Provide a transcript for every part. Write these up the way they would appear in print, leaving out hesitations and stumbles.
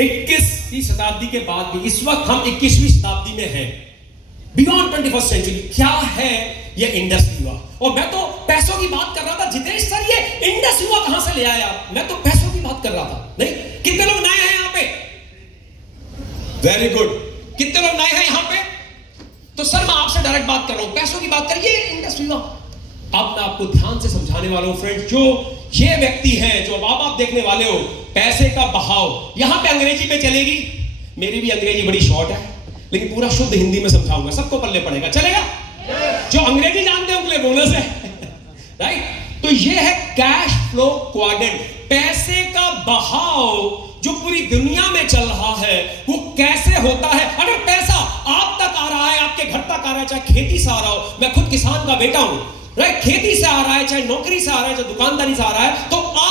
21वीं शताब्दी के बाद भी इस वक्त हम 21वीं शताब्दी में हैं, बियॉन्ड 21st सेंचुरी। क्या है ये इंडस युवा? और मैं तो पैसों की बात कर रहा था, जितेश सर ये इंडस युवा कहां से ले आए आप? मैं तो पैसों की बात कर रहा था। नहीं, कितने लोग नए हैं यहां पे? Very good. कितने लोग नए हैं यहां पे? तो सर मैं आपसे डायरेक्ट बात कर रहा हूं, पैसों की बात करिए, इंडस युवा। अब मैं आपको ध्यान से समझाने वाला हूं फ्रेंड्स, जो ये व्यक्ति है, जो अब आप देखने वाले हो, पैसे का बहाव यहां पे अंग्रेजी में चलेगी। मेरी भी अंग्रेजी बड़ी शॉर्ट है, लेकिन पूरा शुद्ध हिंदी में समझाऊंगा, सबको पल्ले पड़ेगा, चलेगा? जो अंग्रेजी जानते हैं उनके लिए बोनस है, राइट? तो ये है कैश फ्लो क्वाड्रेंट, पैसे का बहाव जो पूरी दुनिया में चल रहा है वो कैसे होता है। अगर पैसा आप तक आ रहा है, आपके घर तक आ रहा है, चाहे खेती से आ रहा हो, मैं खुद किसान का बेटा हूं, राइट? खेती से आ रहा है, चाहे नौकरी से आ रहा है, चाहे दुकानदारी से आ रहा है, तो आ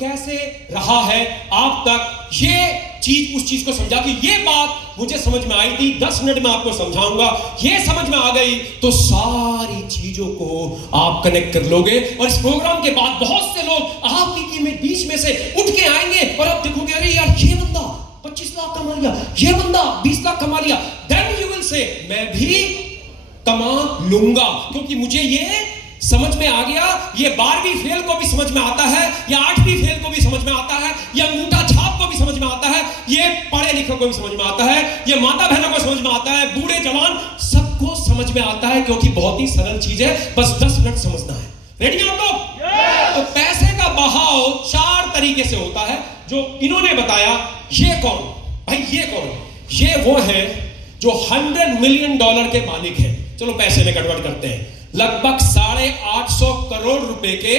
कैसे रहा है आप तक, ये चीज उस चीज को समझा कि ये बात मुझे समझ में आई थी, 10 मिनट में आपको समझाऊंगा, ये समझ में आ गई तो सारी चीजों को आप कनेक्ट कर लोगे। और इस प्रोग्राम के बाद बहुत से लोग आपकी बीच में से उठ के आएंगे और आप देखोगे, अरे यार ये बंदा 25 लाख कमा लिया, ये बंदा 20 लाख कमा लिया। देन यू विल से मैं भी कमा लूंगा, क्योंकि मुझे ये समझ में आ गया, ये 12वीं फेल को भी समझ में आता है, या 8वीं फेल को भी समझ में आता है, या अंगूठा छाप को भी समझ में आता है, ये पढ़े लिखे को भी समझ में आता है, ये माता बहनों को समझ में आता है, बूढ़े जवान सबको समझ में आता है, क्योंकि बहुत ही सरल चीज है, बस 10 मिनट समझना है। रेडी आप लोग? तो पैसे का बहाव 4 तरीके से होता है, जो इन्होंने बताया। ये कौन भाई? ये कौन? ये वो है जो $100 मिलियन के मालिक है। चलो पैसे में कन्वर्ट करते हैं, लगभग 850 करोड़ रुपए के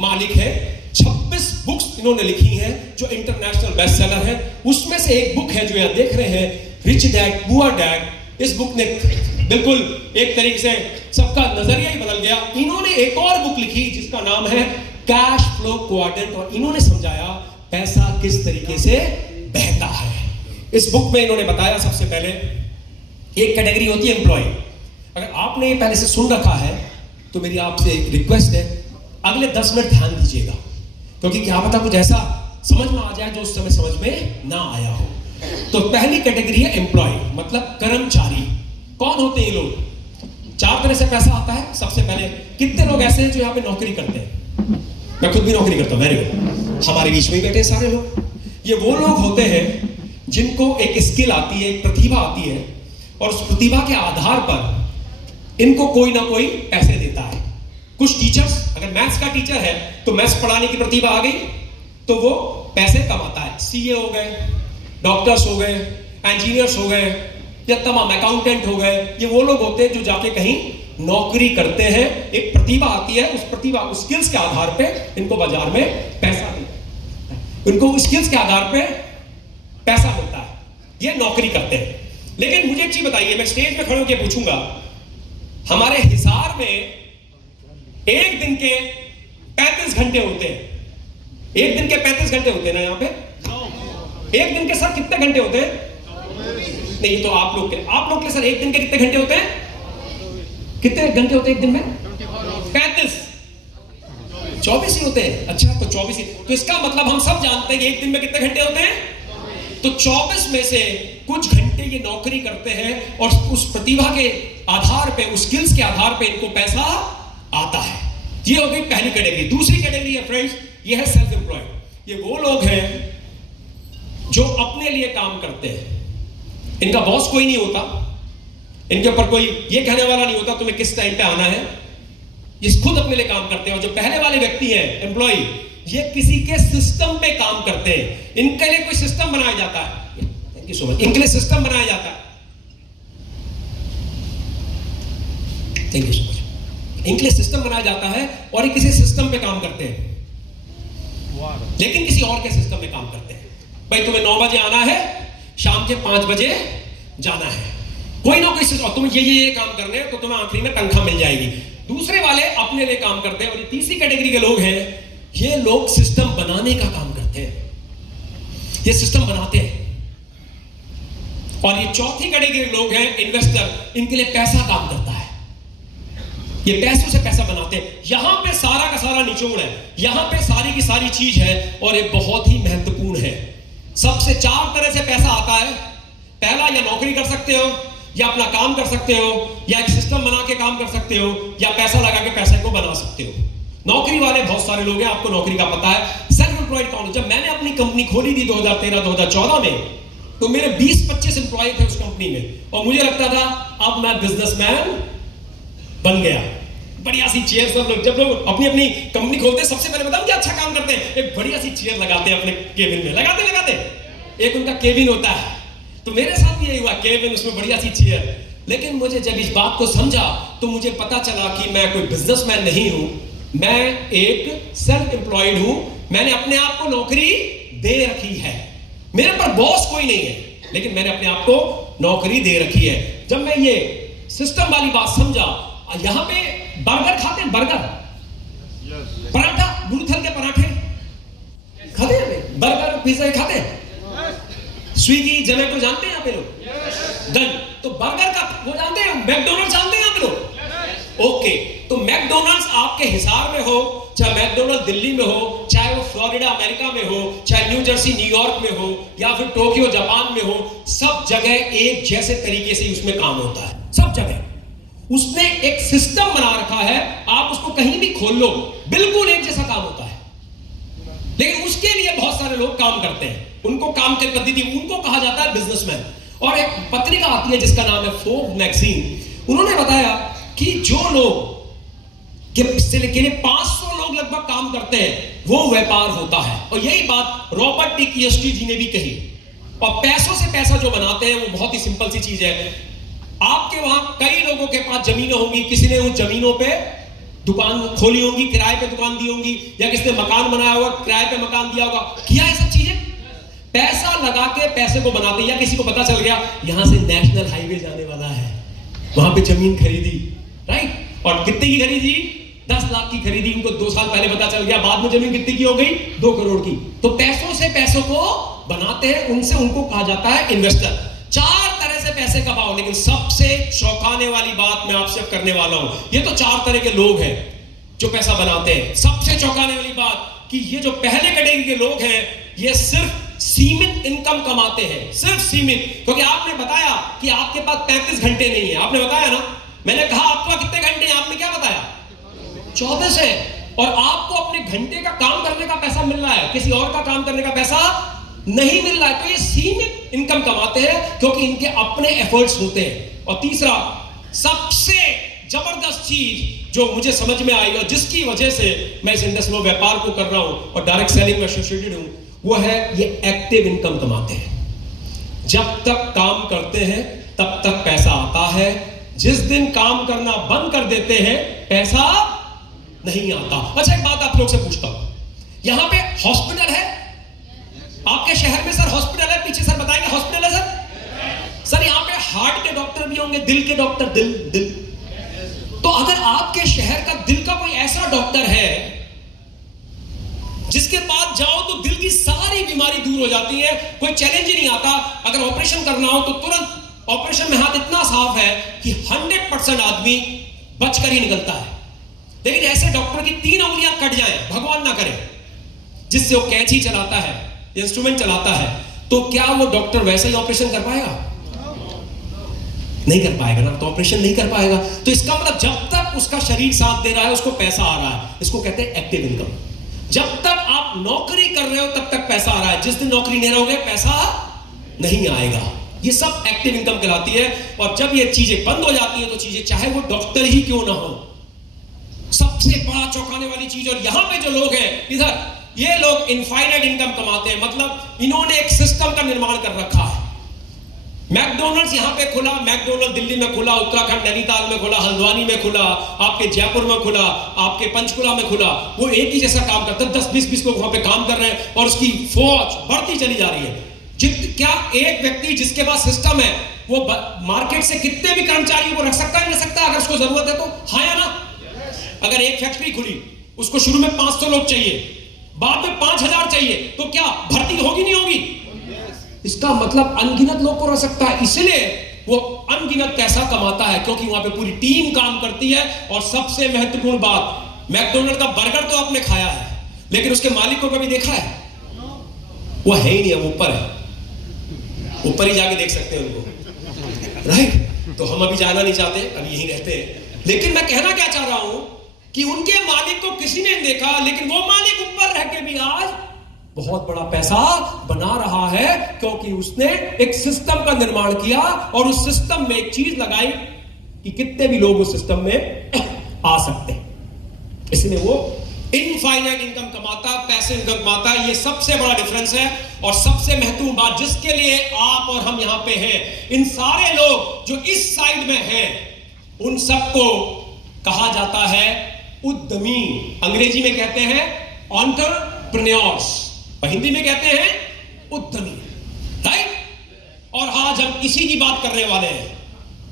मालिक है। 26 बुक्स इन्होंने लिखी हैं जो इंटरनेशनल बेस्ट सेलर है। उसमें से एक बुक है जो यहां देख रहे हैं, रिच डैड पुअर डैड। इस बुक ने बिल्कुल एक तरीके से सबका नजरिया ही बदल गया। इन्होंने एक और बुक लिखी जिसका नाम है कैश फ्लो क्वाड्रेंट, और इन्होंने समझाया पैसा किस तरीके से बहता है। इस बुक में इन्होंने बताया, सबसे पहले एक कैटेगरी होती है एम्प्लॉय। अगर आपने पहले से सुन रखा है तो मेरी आपसे एक रिक्वेस्ट है, अगले 10 मिनट ध्यान दीजिएगा, क्योंकि क्या पता कुछ ऐसा समझ में आ जाए जो उस समय समझ में ना आया हो। तो पहली कैटेगरी है एम्प्लॉय, मतलब कर्मचारी। कौन होते हैं ये लोग? 4 तरह से पैसा आता है। सबसे पहले, कितने लोग ऐसे हैं जो यहाँ पे नौकरी करते हैं? मैं खुद भी नौकरी करता हूं, वेरी गुड। हमारे बीच में बैठे सारे लोग, ये वो लोग होते हैं जिनको एक स्किल आती है, एक प्रतिभा आती है, और उस प्रतिभा के आधार पर इनको कोई ना कोई पैसे देता है। कुछ टीचर्स, अगर मैथ्स का टीचर है तो मैथ्स पढ़ाने की प्रतिभा आ गई तो वो पैसे कमाता है। सीए हो गए, डॉक्टर्स हो गए, इंजीनियर्स हो गए, या तमाम अकाउंटेंट हो गए, ये वो लोग होते हैं जो जाके कहीं नौकरी करते हैं। एक प्रतिभा आती है, उस प्रतिभा, उस स्किल्स के आधार पे इनको बाजार में पैसा मिलता है, इनको स्किल्स के आधार पे पैसा मिलता है, ये नौकरी करते हैं। लेकिन मुझे एक चीज बताइए, मैं स्टेज पे खड़े होकर पूछूंगा, हमारे हिसार में एक दिन के 35 घंटे होते हैं। एक दिन के 35 घंटे होते हैं ना यहाँ पे? एक दिन के सर कितने घंटे होते हैं? नहीं, तो आप लोग के सर एक दिन के कितने घंटे होते हैं? कितने घंटे होते हैं एक दिन में? 35। 24 ही होते हैं। अच्छा, तो 24 ही। तो इसका मतलब हम सब जानते हैं कि एक दिन में कितने घंटे होते हैं? तो 24 में से कुछ घंटे ये नौकरी करते हैं, और उस प्रतिभा के आधार पे, उस स्किल्स के आधार पे इनको पैसा आता है। ये हो गई पहली कैटेगरी। दूसरी कैटेगरी है फ्रेंड्स, ये है सेल्फ एम्प्लॉयड। ये वो लोग हैं जो अपने लिए काम करते हैं। इनका बॉस कोई नहीं होता, इनके ऊपर कोई ये कहने वाला नहीं होता तुम्हें किस टाइम पे आना है। ये खुद अपने लिए काम करते हैं। और जो पहले वाले व्यक्ति हैं एम्प्लॉय, ये किसी के सिस्टम पे काम करते हैं। इनके लिए कोई सिस्टम बनाया जाता है, थैंक यू सो मच, इनके लिए सिस्टम बनाया जाता है, थैंक यू सो मच, इनके लिए सिस्टम बनाया जाता है, और ये किसी सिस्टम पे काम करते हैं, लेकिन किसी और के सिस्टम में काम करते हैं। भाई तुम्हें 9 बजे आना है, शाम के 5 बजे जाना है, कोई ना कोई सिस्टम, तुम ये काम करने हैं तो तुम्हें आखिरी में तनख्वाह मिल जाएगी। दूसरे वाले अपने लिए काम करते हैं। और ये तीसरी कैटेगरी के लोग हैं, ये लोग सिस्टम बनाने का काम करते हैं, ये सिस्टम बनाते हैं। और ये चौथी कैटेगरी के लोग हैं इन्वेस्टर, इनके लिए पैसा काम करता है, ये पैसों से पैसा बनाते हैं। यहां पे सारा का सारा निचोड़ है, यहां पे सारी की सारी चीज है, और ये बहुत ही महत्वपूर्ण है। सबसे 4 तरह से पैसा आता है। पहला, या नौकरी कर सकते हो, या अपना काम कर सकते हो, या एक सिस्टम बना के काम कर सकते हो, या पैसा लगा के पैसे को बना सकते हो। नौकरी वाले बहुत सारे लोग हैं, आपको नौकरी का पता है। सेल्फ एम्प्लॉयड कौन? जब मैंने अपनी कंपनी खोली थी 2013-2014 में, तो मेरे 20-25 एम्प्लॉय थे उस कंपनी में, और मुझे लगता था अब मैं बिजनेसमैन बन गया। बढ़िया सी चेयर, सब लोग जब लोग अपनी अपनी कंपनी खोलते हैं, सबसे पहले बताऊं क्या अच्छा काम करते हैं, एक बढ़िया सी चेयर लगाते हैं अपने केबिन में, लगाते एक उनका केबिन होता है। तो मेरे साथ यही हुआ, केबिन, उसमें बढ़िया सी चेयर। लेकिन मुझे जब इस बात को समझा तो मुझे पता चला कि मैं कोई बिजनेसमैन नहीं हूं, मैं एक सेल्फ एम्प्लॉयड हूं। मैंने अपने आप को नौकरी दे रखी है। मेरे पर बॉस कोई नहीं है, लेकिन मैंने अपने आप को नौकरी दे रखी है। जब मैं ये सिस्टम वाली बात समझा, यहां पे बर्गर खाते हैं, बर्गर, पराठा, गुरुथल के पराठे खाते हैं, बर्गर पिज्जा खाते हैं, स्विगी जोमेटो जानते हैं यहाँ पे लोग, डन। तो बर्गर का वो जानते हैं, मैकडोनल्ड्स जानते हैं यहाँ पे लोग, ओके। तो मैकडोनल्ड्स आपके हिसार में हो, चाहे मैकडोनल्ड दिल्ली में हो, चाहे वो फ्लोरिडा अमेरिका में हो, चाहे न्यू जर्सी न्यूयॉर्क में हो, या फिर टोक्यो जापान में हो, सब जगह एक जैसे तरीके से उसमें काम होता है। सब जगह उसने एक सिस्टम बना रखा है, आप उसको कहीं भी खोल लो, बिल्कुल एक जैसा काम होता है। लेकिन उसके लिए बहुत सारे लोग काम करते हैं, उनको काम की पद्धति, उनको कहा जाता है बिजनेसमैन। और एक पत्रिका आती है जिसका नाम है फोर्ब्स मैगजीन, उन्होंने बताया कि जो लोग के लिए 500 लोग लगभग काम करते हैं, वो व्यापार होता है। और यही बात रॉबर्ट टी कियोसाकी जी ने भी कही। और पैसों से पैसा जो बनाते हैं वो बहुत ही सिंपल सी चीज है। आपके वहां कई लोगों के पास जमीनें होंगी, किसी ने उन जमीनों पे दुकान खोली होंगी, किराए पे दुकान दी होंगी, या किसी ने मकान बनाया होगा, किराए पे मकान दिया होगा, किया है सब चीजें। पैसा लगा के पैसे को बनाते, या किसी को पता चल गया यहां से नेशनल हाईवे जाने वाला है, वहां पे जमीन खरीदी, राइट, और कितने की खरीदी? 10 लाख की खरीदी। उनको 2 साल पहले पता चल गया, बाद में जमीन कितनी की हो गई? 2 करोड़ की। तो पैसों से पैसों को बनाते हैं, उनसे उनको कहा जाता है इन्वेस्टर। 4 तरह से पैसे कमाओ, लेकिन सबसे चौंकाने वाली बात मैं आपसे करने वाला हूं। ये तो 4 तरह के लोग हैं जो पैसा बनाते हैं। सबसे चौंकाने वाली बात कि ये जो पहले कैटेगरी के लोग हैं, ये सिर्फ सीमित इनकम कमाते हैं, सिर्फ सीमित। क्योंकि आपने बताया कि आपके पास 35 घंटे नहीं है, आपने बताया ना। मैंने कहा आपको कितने घंटे हैं, आपने क्या बताया? 24 है। और आपको अपने घंटे का काम करने का पैसा मिल रहा है, किसी और का काम करने का पैसा नहीं मिल रहा है। तो ये सीमित इनकम कमाते हैं क्योंकि इनके अपने एफर्ट्स होते हैं। और तीसरा, सबसे जबरदस्त चीज जो मुझे समझ में आई और जिसकी वजह से मैं इस इंडस्ट्री में व्यापार को कर रहा हूं और डायरेक्ट सेलिंग में एसोसिएटेड हूं, वो है ये एक्टिव इनकम कमाते हैं। जब तक काम करते हैं तब तक पैसा आता है, जिस दिन काम करना बंद कर देते हैं पैसा नहीं आता। अच्छा, एक बात आप लोग से पूछता हूं, यहां पे हॉस्पिटल है आपके शहर में? सर हॉस्पिटल है? पीछे सर बताएंगे हॉस्पिटल है सर? सर यहां पे हार्ट के डॉक्टर भी होंगे, दिल के डॉक्टर, दिल। तो अगर आपके शहर का दिल का कोई ऐसा डॉक्टर है जिसके पास जाओ तो दिल की सारी बीमारी दूर हो जाती है, कोई चैलेंज ही नहीं आता। अगर ऑपरेशन करना हो तो तुरंत ऑपरेशन में हाथ इतना साफ है कि 100% आदमी बचकर ही निकलता है। लेकिन ऐसे डॉक्टर की 3 उंगलियां कट जाए, भगवान ना करे, जिससे वो कैंची चलाता है, इंस्ट्रूमेंट चलाता है, तो क्या वो डॉक्टर वैसे ही ऑपरेशन कर पाएगा? नहीं कर पाएगा ना, तो ऑपरेशन नहीं कर पाएगा। तो इसका मतलब जब तक उसका शरीर साथ दे रहा है, उसको पैसा आ रहा है। इसको कहते हैं एक्टिव इनकम। जब तक आप नौकरी कर रहे हो तब तक पैसा आ रहा है, जिस दिन नौकरी नहीं रहोगे पैसा नहीं आएगा। ये सब एक्टिव इनकम कहलाती है। और जब ये चीजें बंद हो जाती है तो चीजें, चाहे वो डॉक्टर ही क्यों ना हो, सबसे बड़ा चौंकाने वाली चीज। और यहां पे जो लोग हैं इधर, ये लोग इनफाइनाइट इनकम कमाते हैं। मतलब इन्होंने एक सिस्टम का निर्माण कर रखा है। मैकडोनल्ड्स यहां पे खुला, मैकडोनल्ड दिल्ली में खुला, उत्तराखंड नैनीताल में खुला, हल्द्वानी में खुला, आपके जयपुर में खुला, आपके पंचकुला में खुला। वो एक ही जैसा काम करता है, 10-20 लोग वहां पे काम कर रहे हैं और उसकी फौज बढ़ती चली जा रही है। क्या एक व्यक्ति जिसके पास सिस्टम है वो मार्केट से कितने भी कर्मचारियों को रख सकता है, नहीं सकता? अगर उसको जरूरत है तो, हाँ या ना? अगर एक फैक्ट्री खुली, उसको शुरू में 500 लोग चाहिए, बाद में 5000 चाहिए, तो क्या भर्ती होगी नहीं होगी? इसका मतलब अनगिनत लोग को रख सकता है। इसलिए वो अनगिनत पैसा कमाता है क्योंकि वहां पे पूरी टीम काम करती है। और सबसे महत्वपूर्ण बात, मैकडोनल्ड का बर्गर तो आपने खाया है, लेकिन उसके मालिक को कभी देखा है? वो है ही नहीं, अब ऊपर है, ऊपर ही जाके देख सकते हैं उनको, राइट। तो हम अभी जाना नहीं चाहते, अभी यहीं रहते हैं। लेकिन मैं कहना क्या चाह रहा हूं कि उनके मालिक को किसी ने देखा, लेकिन वो मालिक ऊपर रह के भी आज बहुत बड़ा पैसा बना रहा है, क्योंकि उसने एक सिस्टम का निर्माण किया और उस सिस्टम में एक चीज लगाई कि कितने भी लोग उस सिस्टम में आ सकते हैं। इसलिए वो इनफाइनाइट इनकम कमाता, पैसे इनकम कमाता है। ये सबसे बड़ा डिफरेंस है। और सबसे महत्वपूर्ण बात जिसके लिए आप और हम यहां पे हैं, इन सारे लोग जो इस साइड में हैं, उन सबको कहा जाता है उद्यमी। अंग्रेजी में कहते हैं एंटरप्रेन्योर्स, हिंदी में कहते हैं उद्यमी, राइट। और आज हम इसी की बात करने वाले हैं।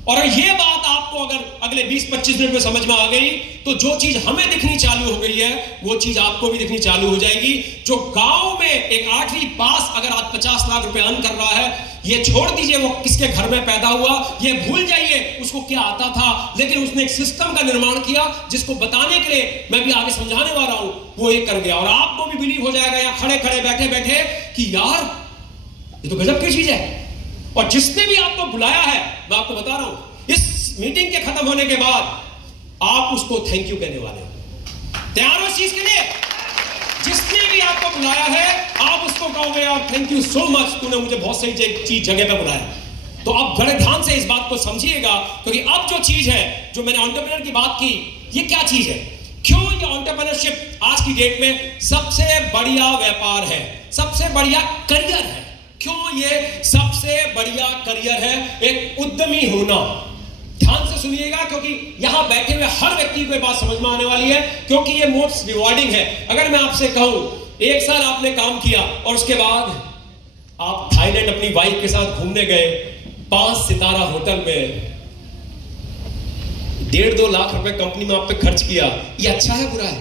और ये बात आपको अगर अगले 20-25 मिनट में समझ में आ गई, तो जो चीज हमें दिखनी चालू हो गई है, वो चीज आपको भी दिखनी चालू हो जाएगी। जो गांव में एक 8वीं पास अगर आज 50 लाख रुपए अर्न कर रहा है, ये छोड़ दीजिए वो किसके घर में पैदा हुआ, ये भूल जाइए उसको क्या आता था, लेकिन उसने एक सिस्टम का निर्माण किया जिसको बताने के लिए मैं भी आगे समझाने वाला हूं, वो ये कर गया। और आपको भी बिलीव हो जाएगा यहाँ खड़े खड़े बैठे बैठे कि यार ये तो गजब की चीज है। और जिसने भी आपको बुलाया है, मैं आपको बता रहा हूं, इस मीटिंग के खत्म होने के बाद आप उसको थैंक यू कहने वाले हो। तैयार हो इस चीज के लिए? जिसने भी आपको बुलाया है, आप उसको कहोगे यार थैंक यू सो मच, तूने मुझे बहुत सही चीज जगह पे बुलाया। तो अब बड़े ध्यान से इस बात को समझिएगा, क्योंकि अब जो चीज है, जो मैंने एंटरप्रेन्योर की बात की, ये क्या चीज है? क्यों ये एंटरप्रेन्योरशिप आज की डेट में सबसे बढ़िया व्यापार है, सबसे बढ़िया करियर है? क्यों ये सबसे बढ़िया करियर है, एक उद्यमी होना? ध्यान से सुनिएगा, क्योंकि यहां बैठे हुए हर व्यक्ति को बात समझ में आने वाली है, क्योंकि ये मोस्ट रिवॉर्डिंग है। अगर मैं आपसे कहूं 1 साल आपने काम किया और उसके बाद आप थाईलैंड अपनी वाइफ के साथ घूमने गए, 5 सितारा होटल में 1.5-2 लाख रुपए कंपनी में आप पे खर्च किया, ये अच्छा है बुरा है?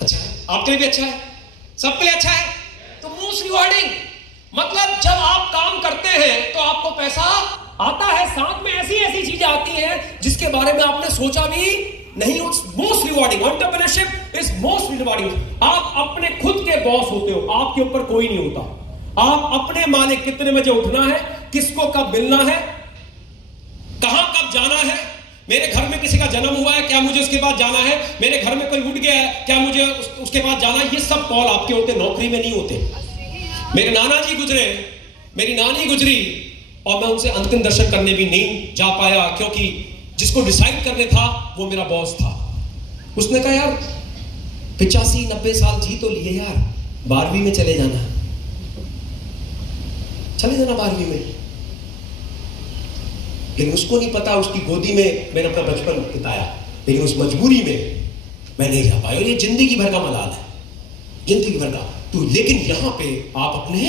अच्छा है, आपके लिए भी अच्छा है, सबके लिए अच्छा है। तो मोस्ट रिवॉर्डिंग मतलब जब आप काम करते हैं तो आपको पैसा आता है, साथ में ऐसी ऐसी चीजें आती हैं जिसके बारे में आपने सोचा भी नहीं। Most rewarding entrepreneurship is most rewarding. आप अपने खुद के बॉस होते हो, आपके ऊपर कोई नहीं होता। आप अपने मालिक, कितने बजे उठना है, किसको कब मिलना है, कहां कब जाना है, मेरे घर में किसी का जन्म हुआ है, क्या मुझे उसके बाद जाना है, मेरे घर में कोई उठ गया है, क्या मुझे उसके बाद जाना है, ये सब कॉल आपके होते, नौकरी में नहीं होते। मेरे नाना जी गुजरे, मेरी नानी गुजरी, और मैं उनसे अंतिम दर्शन करने भी नहीं जा पाया, क्योंकि जिसको डिसाइड करने था वो मेरा बॉस था। उसने कहा यार 85-90 साल जी तो लिए यार, 12वीं में चले जाना 12वीं में। लेकिन उसको नहीं पता, उसकी गोदी में मैंने अपना बचपन बिताया, लेकिन उस मजबूरी में मैं नहीं जा पाया। और ये जिंदगी भर का मलाल है, जिंदगी भर का। तो लेकिन यहां पे आप अपने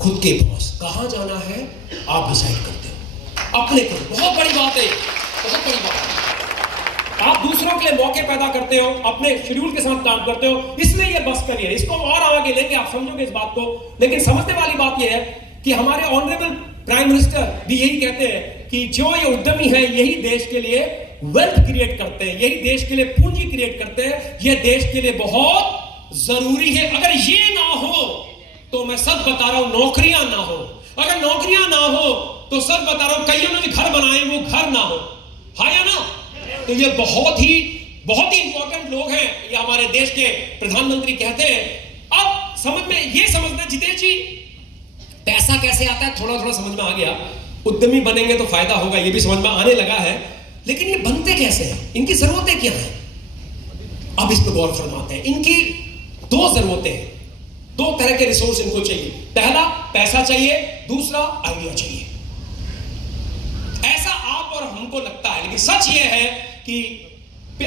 खुद के बॉस, कहां जाना है आप डिसाइड करते हो अपने को। बहुत बड़ी बात है, बहुत बड़ी बात है। आप दूसरों के लिए मौके पैदा करते हो, अपने शेड्यूल के साथ काम करते हो, इसलिए ये बस करिए। इसको और आगे लेंगे, आप समझोगे इस बात को। लेकिन समझने वाली बात यह है कि हमारे ऑनरेबल प्राइम मिनिस्टर भी यही कहते हैं कि जो ये उद्यमी है, यही देश के लिए वेल्थ क्रिएट करते हैं, यही देश के लिए पूंजी क्रिएट करते हैं। ये देश के लिए बहुत जरूरी है। अगर ये ना हो तो मैं सच बता रहा हूं, नौकरियां ना हो, अगर नौकरियां ना हो तो सच बता रहा हूं, कईयों ने घर बनाए वो घर ना हो, हाँ या ना? तो ये बहुत ही इंपॉर्टेंट लोग हैं, ये हमारे देश के प्रधानमंत्री कहते हैं। अब समझ में, ये समझना जितेश जी, पैसा कैसे आता है थोड़ा थोड़ा समझ में आ गया। उद्यमी बनेंगे तो फायदा होगा, ये भी समझ में आने लगा है। लेकिन ये बनते कैसे हैं, इनकी जरूरतें क्या हैं, अब इस पर गौर फरमाते हैं। इनकी 2 जरूरतें हैं, 2 तरह के रिसोर्स इनको चाहिए। पहला पैसा चाहिए, दूसरा आइडिया चाहिए। ऐसा आप और हमको लगता है, लेकिन सच ये है कि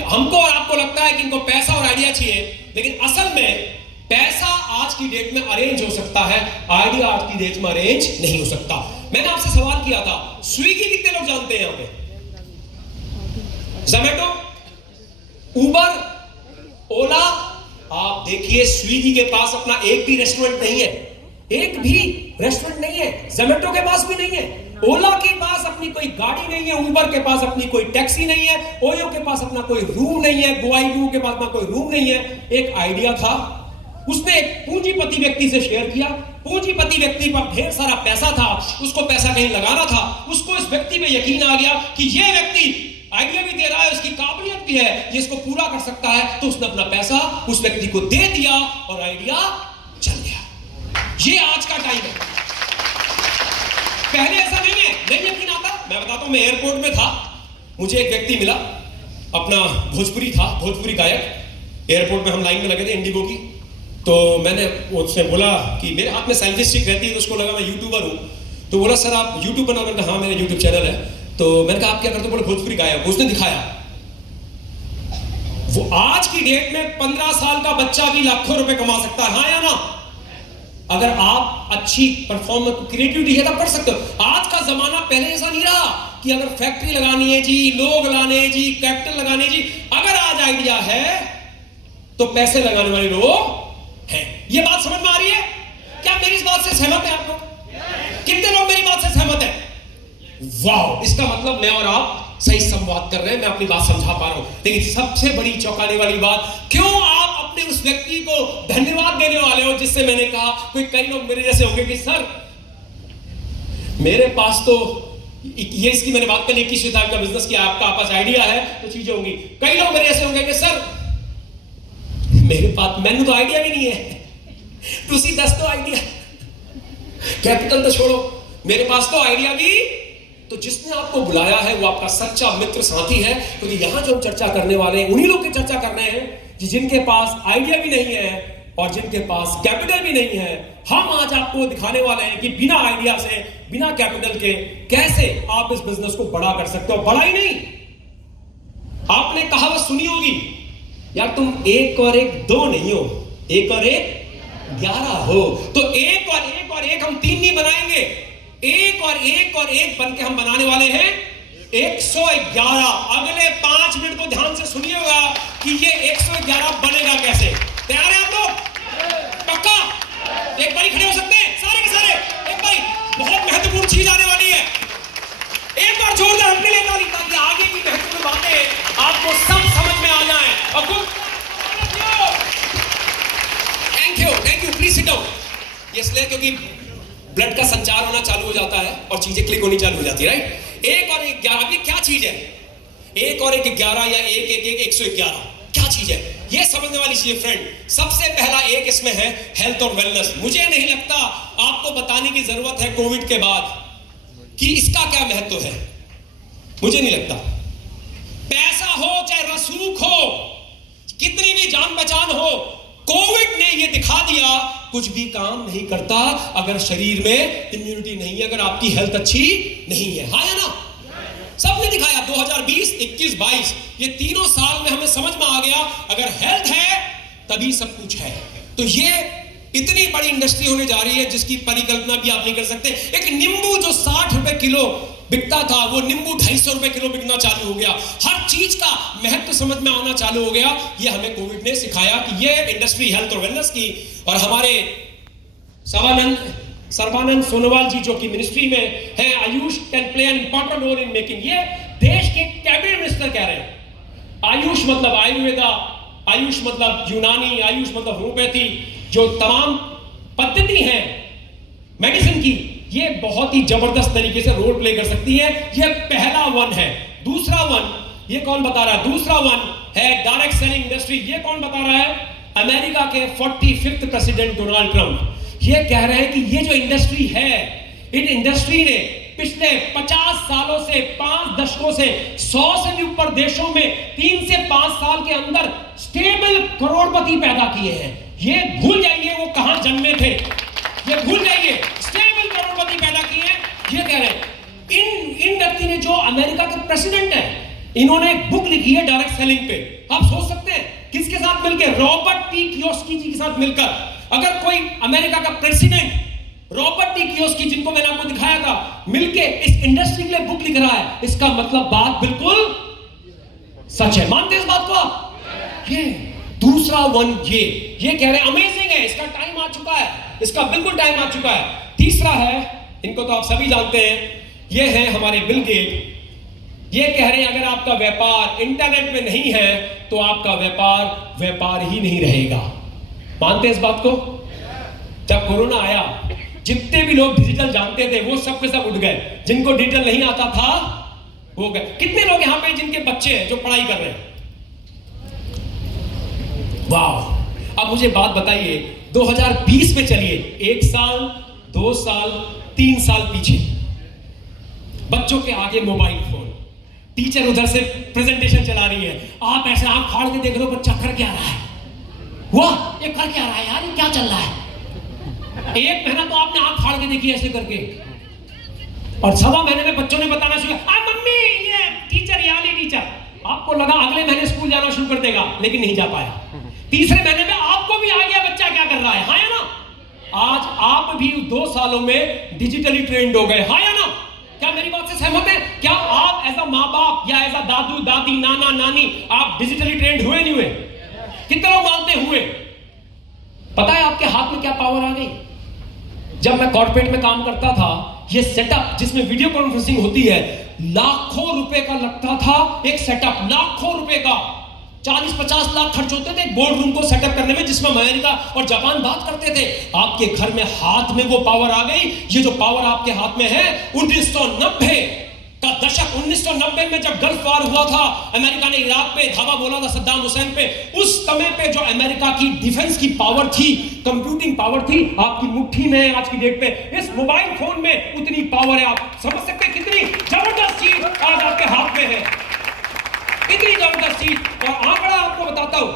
हमको और आपको लगता है कि इनको पैसा और आइडिया चाहिए, लेकिन असल में पैसा आज की डेट में अरेंज हो सकता है, आइडिया आज की डेट में अरेंज नहीं हो सकता। मैंने आपसे सवाल किया था, स्विगी कितने लोग जानते हैं यहां पे? जोमेटो, उबर, ओला। आप देखिए स्विगी के पास अपना एक भी रेस्टोरेंट नहीं है, एक भी रेस्टोरेंट नहीं है। जोमेटो के पास भी नहीं है, ओला के पास अपनी कोई गाड़ी नहीं है, उबर के पास अपनी कोई टैक्सी नहीं है, ओयो के पास अपना कोई रूम नहीं है, गोवाईबू के पास अपना कोई रूम नहीं है। एक आइडिया था, उसने एक पूंजीपति व्यक्ति से शेयर किया। पूंजीपति व्यक्ति पर ढेर सारा पैसा था, उसको पैसा कहीं लगाना था। उसको इस व्यक्ति पे यकीन आ गया कि ये व्यक्ति आइडिया भी दे रहा है, उसकी काबिलियत भी है, ये इसको पूरा कर सकता है। तो उसने अपना पैसा उस व्यक्ति को दे दिया और आइडिया चल गया। ये आज का टाइम है। पहले ऐसा नहीं यकीन आता। मैं बताता हूं, मैं एयरपोर्ट में था, मुझे एक व्यक्ति मिला, अपना भोजपुरी था, भोजपुरी गायक। एयरपोर्ट में हम लाइन में लगे थे इंडिगो की। तो मैंने उससे बोला कि मेरे हाथ में सेल्फी स्टिक रहती है, तो उसको लगा मैं यूट्यूबर हूं। तो बोला सर आप यूट्यूब बना? मैंने कहा हाँ मेरा यूट्यूब चैनल है। तो मैंने कहा आप क्या करते हो? बोले भोजपुरी गायक। उसने दिखाया। वो आज की डेट में 15 साल का बच्चा भी लाखों रुपए कमा सकता है, हाँ या ना? अगर आप अच्छी परफॉर्मेंस क्रिएटिविटी है तब कर सकते हो। आज का जमाना पहले ऐसा नहीं रहा कि अगर फैक्ट्री लगानी है जी, लोग लाने जी, कैपिटल लगाने जी। अगर आज आइडिया है तो पैसे लगाने वाले लोग हैं। ये बात समझ में आ रही है? क्या मेरी इस बात से सहमत है आप लोग? कितने लोग मेरी बात से सहमत हैं? वाह, इसका मतलब मैं और आप सही संवाद कर रहे हैं, मैं अपनी बात समझा पा रहा हूं। लेकिन सबसे बड़ी चौंकाने वाली बात, क्यों आप अपने उस व्यक्ति को धन्यवाद देने वाले हो जिससे मैंने कहा? कई लोग मेरे जैसे होंगे कि सर मेरे पास तो ये, इसकी मैंने बात करी 21 साल का बिजनेस किया, आपका पास आइडिया है तो चीजें होंगी। कई लोग मेरे जैसे होंगे कि सर मेरे पास मैंने तो आइडिया भी नहीं है, तुसी 10 तो आइडिया, कैपिटल तो छोड़ो, मेरे पास तो आइडिया भी। तो जिसने आपको बुलाया है वो आपका सच्चा मित्र साथी है। क्योंकि यहां जो हम चर्चा करने वाले हैं उन्हीं लोग की चर्चा कर रहे हैं जिनके पास आइडिया भी नहीं है और जिनके पास कैपिटल भी नहीं है। हम आज आपको दिखाने वाले हैं कि बिना आइडिया से, बिना कैपिटल के कैसे आप इस बिजनेस को बड़ा कर सकते हो। बड़ा ही नहीं, आपने कहावत सुनी होगी, यार तुम 1 और 1 2 नहीं हो, 1 और 1 11 हो। तो 1 और 1 और 1 हम 3 नहीं बनाएंगे, 1 और 1 और 1 बन के हम बनाने वाले हैं 111। अगले 5 मिनट को ध्यान से सुनिएगा कि ये 111 बनेगा कैसे। तैयार है आप लोग? पक्का? एक बारी खड़े हो सकते हैं सारे के सारे? एक बारी, बहुत महत्वपूर्ण चीज आने वाली है। एक बार जोरदार अपने लिए ताली, ताकि आगे की महत्वपूर्ण बातें आपको सब समझ में आ जाए। Thank you, please sit down. इसलिए क्योंकि ब्लड का संचार होना चालू हो जाता है और चीजें क्लिक होनी चालू हो जाती है, राइट? 1 और 1 11 की क्या चीज है? 1 और 1 11 या 1 1 1 111 क्या चीज है? ये समझने वाली चीज फ्रेंड। सबसे पहला एक इसमें है हेल्थ और वेलनेस। मुझे नहीं लगता आपको बताने की जरूरत है कोविड के बाद कि इसका क्या महत्व है, मुझे नहीं लगता। पैसा हो चाहे रसूख हो, कितनी भी जान बचान हो, कोविड ने ये दिखा दिया कुछ भी काम नहीं करता अगर शरीर में इम्यूनिटी नहीं है, अगर आपकी हेल्थ अच्छी नहीं है। हाँ या ना? सबने दिखाया 2020, 21, 22 ये तीनों साल में हमें समझ में आ गया अगर हेल्थ है तभी सब कुछ है। तो ये इतनी बड़ी इंडस्ट्री होने जा रही है जिसकी परिकल्पना भी आप नहीं कर सकते। एक नींबू जो 60 रुपए किलो बिकता था, वो नींबू 250 रुपए किलो बिकना चालू हो गया। हर चीज का महत्व समझ में आना चालू हो गया। ये हमें कोविड ने सिखाया कि ये इंडस्ट्री हेल्थ और वेलनेस की। और हमारे सर्बानंद सोनोवाल जी जो कि मिनिस्ट्री में है, AYUSH can play an important role in making. ये देश के कैबिनेट मिनिस्टर कह रहे हैं आयुष मतलब आयुर्वेदा, आयुष मतलब यूनानी, आयुष मतलब होम्योपैथी, जो तमाम पद्धति है मेडिसिन की, ये बहुत ही जबरदस्त तरीके से रोल प्ले कर सकती है। ये पहला वन है। दूसरा वन ये कौन बता रहा है? दूसरा वन है डायरेक्ट सेलिंग इंडस्ट्री। ये कौन बता रहा है? अमेरिका के 45th प्रेसिडेंट डोनाल्ड ट्रंप। ये कह रहे हैं कि ये जो इंडस्ट्री है, इन इंडस्ट्री ने पिछले 50 सालों से, 5 दशकों से 100 से भी ऊपर देशों में 3 से 5 साल के अंदर स्टेबल करोड़पति पैदा किए हैं। ये भूल जाइए वो कहां जन्मे थे, ये भूल जाइए, स्टेबल करोड़पति पैदा किए हैं। ये कह रहे हैं इन व्यक्ति ने जो अमेरिका के प्रेसिडेंट है, इन्होंने एक बुक लिखी है डायरेक्ट सेलिंग पे। आप सोच सकते हैं किसके साथ मिलकर? रॉबर्ट टी कियोस्की जी के साथ मिलकर। अगर कोई अमेरिका का प्रेसिडेंट रॉबर्ट टी कियोस्की, जिनको मैंने आपको दिखाया था, मिलके इस इंडस्ट्री के लिए बुक लिख रहा है, इसका मतलब बात बिल्कुल सच है। मानते हैं इस बात को आप? ये दूसरा वन ये कह रहे हैं अमेजिंग है, इसका टाइम आ चुका है, इसका बिल्कुल टाइम आ चुका है। तीसरा है, इनको तो आप सभी जानते हैं, ये है हमारे बिल गेट। ये कह रहे हैं अगर आपका व्यापार इंटरनेट में नहीं है तो आपका व्यापार ही नहीं रहेगा। मानते हैं इस बात को? जब कोरोना आया, जितने भी लोग डिजिटल जानते थे वो सब के सब उठ गए, जिनको डिजिटल नहीं आता था वो गए। कितने लोग यहां पे जिनके बच्चे हैं जो पढ़ाई कर रहे हैं? वाह। अब मुझे बात बताइए, 2020 में चलिए, 1 साल 2 साल 3 साल पीछे, बच्चों के आगे मोबाइल फोन, टीचर उधर से प्रेजेंटेशन चला रही है, आप ऐसे आंख फाड़ के देख लो बच्चा कर क्या रहा है, वाह ये कर क्या रहा है यार, ये क्या चल रहा है। 1 महीना तो आपने आंख फाड़ के देखी ऐसे करके, और 1.25 महीने में बच्चों ने बताना शुरू किया, मम्मी ये टीचर, ये वाली टीचर। आपको लगा अगले महीने स्कूल जाना शुरू कर देगा, लेकिन नहीं जा पाया। तीसरे महीने में आपको भी आ गया बच्चा क्या कर रहा है, हाँ या ना? आज आप भी 2 सालों में डिजिटली ट्रेंड हो गए, हाँ या ना? क्या मेरी बात से सहमत है? क्या आप एज अ माँ बाप या एज अ दादू दादी नाना नानी आप डिजिटली ट्रेंड हुए नहीं हुए? कितने लोग मानते हुए? पता है आपके हाथ में क्या पावर आ गई? जब मैं कॉर्पोरेट में काम करता था, ये सेटअप जिसमें वीडियो कॉन्फ्रेंसिंग होती है, लाखों रुपए का लगता था एक सेटअप, लाखों रुपए का, 40-50 लाख खर्च होते थे बोर्ड रूम को सेटअप करने में, जिसमें अमेरिका और जापान बात करते थे। आपके घर में हाथ में वो पावर आ गई। ये जो पावर आपके हाथ में है, 1990 का दशक, 1990 में जब गल्फ वार हुआ था, अमेरिका ने इराक पे धावा बोला था सद्दाम हुसैन पे, उस समय पे जो अमेरिका की डिफेंस की पावर थी, कंप्यूटिंग पावर थी, आपकी मुट्ठी में है आज की डेट पे। इस मोबाइल फोन में उतनी पावर है, आप समझ सकते हैं कितनी जबरदस्त चीज आज आपके हाथ में है, कितनी जबरदस्त चीज। और आंकड़ा आपको बताता हूं,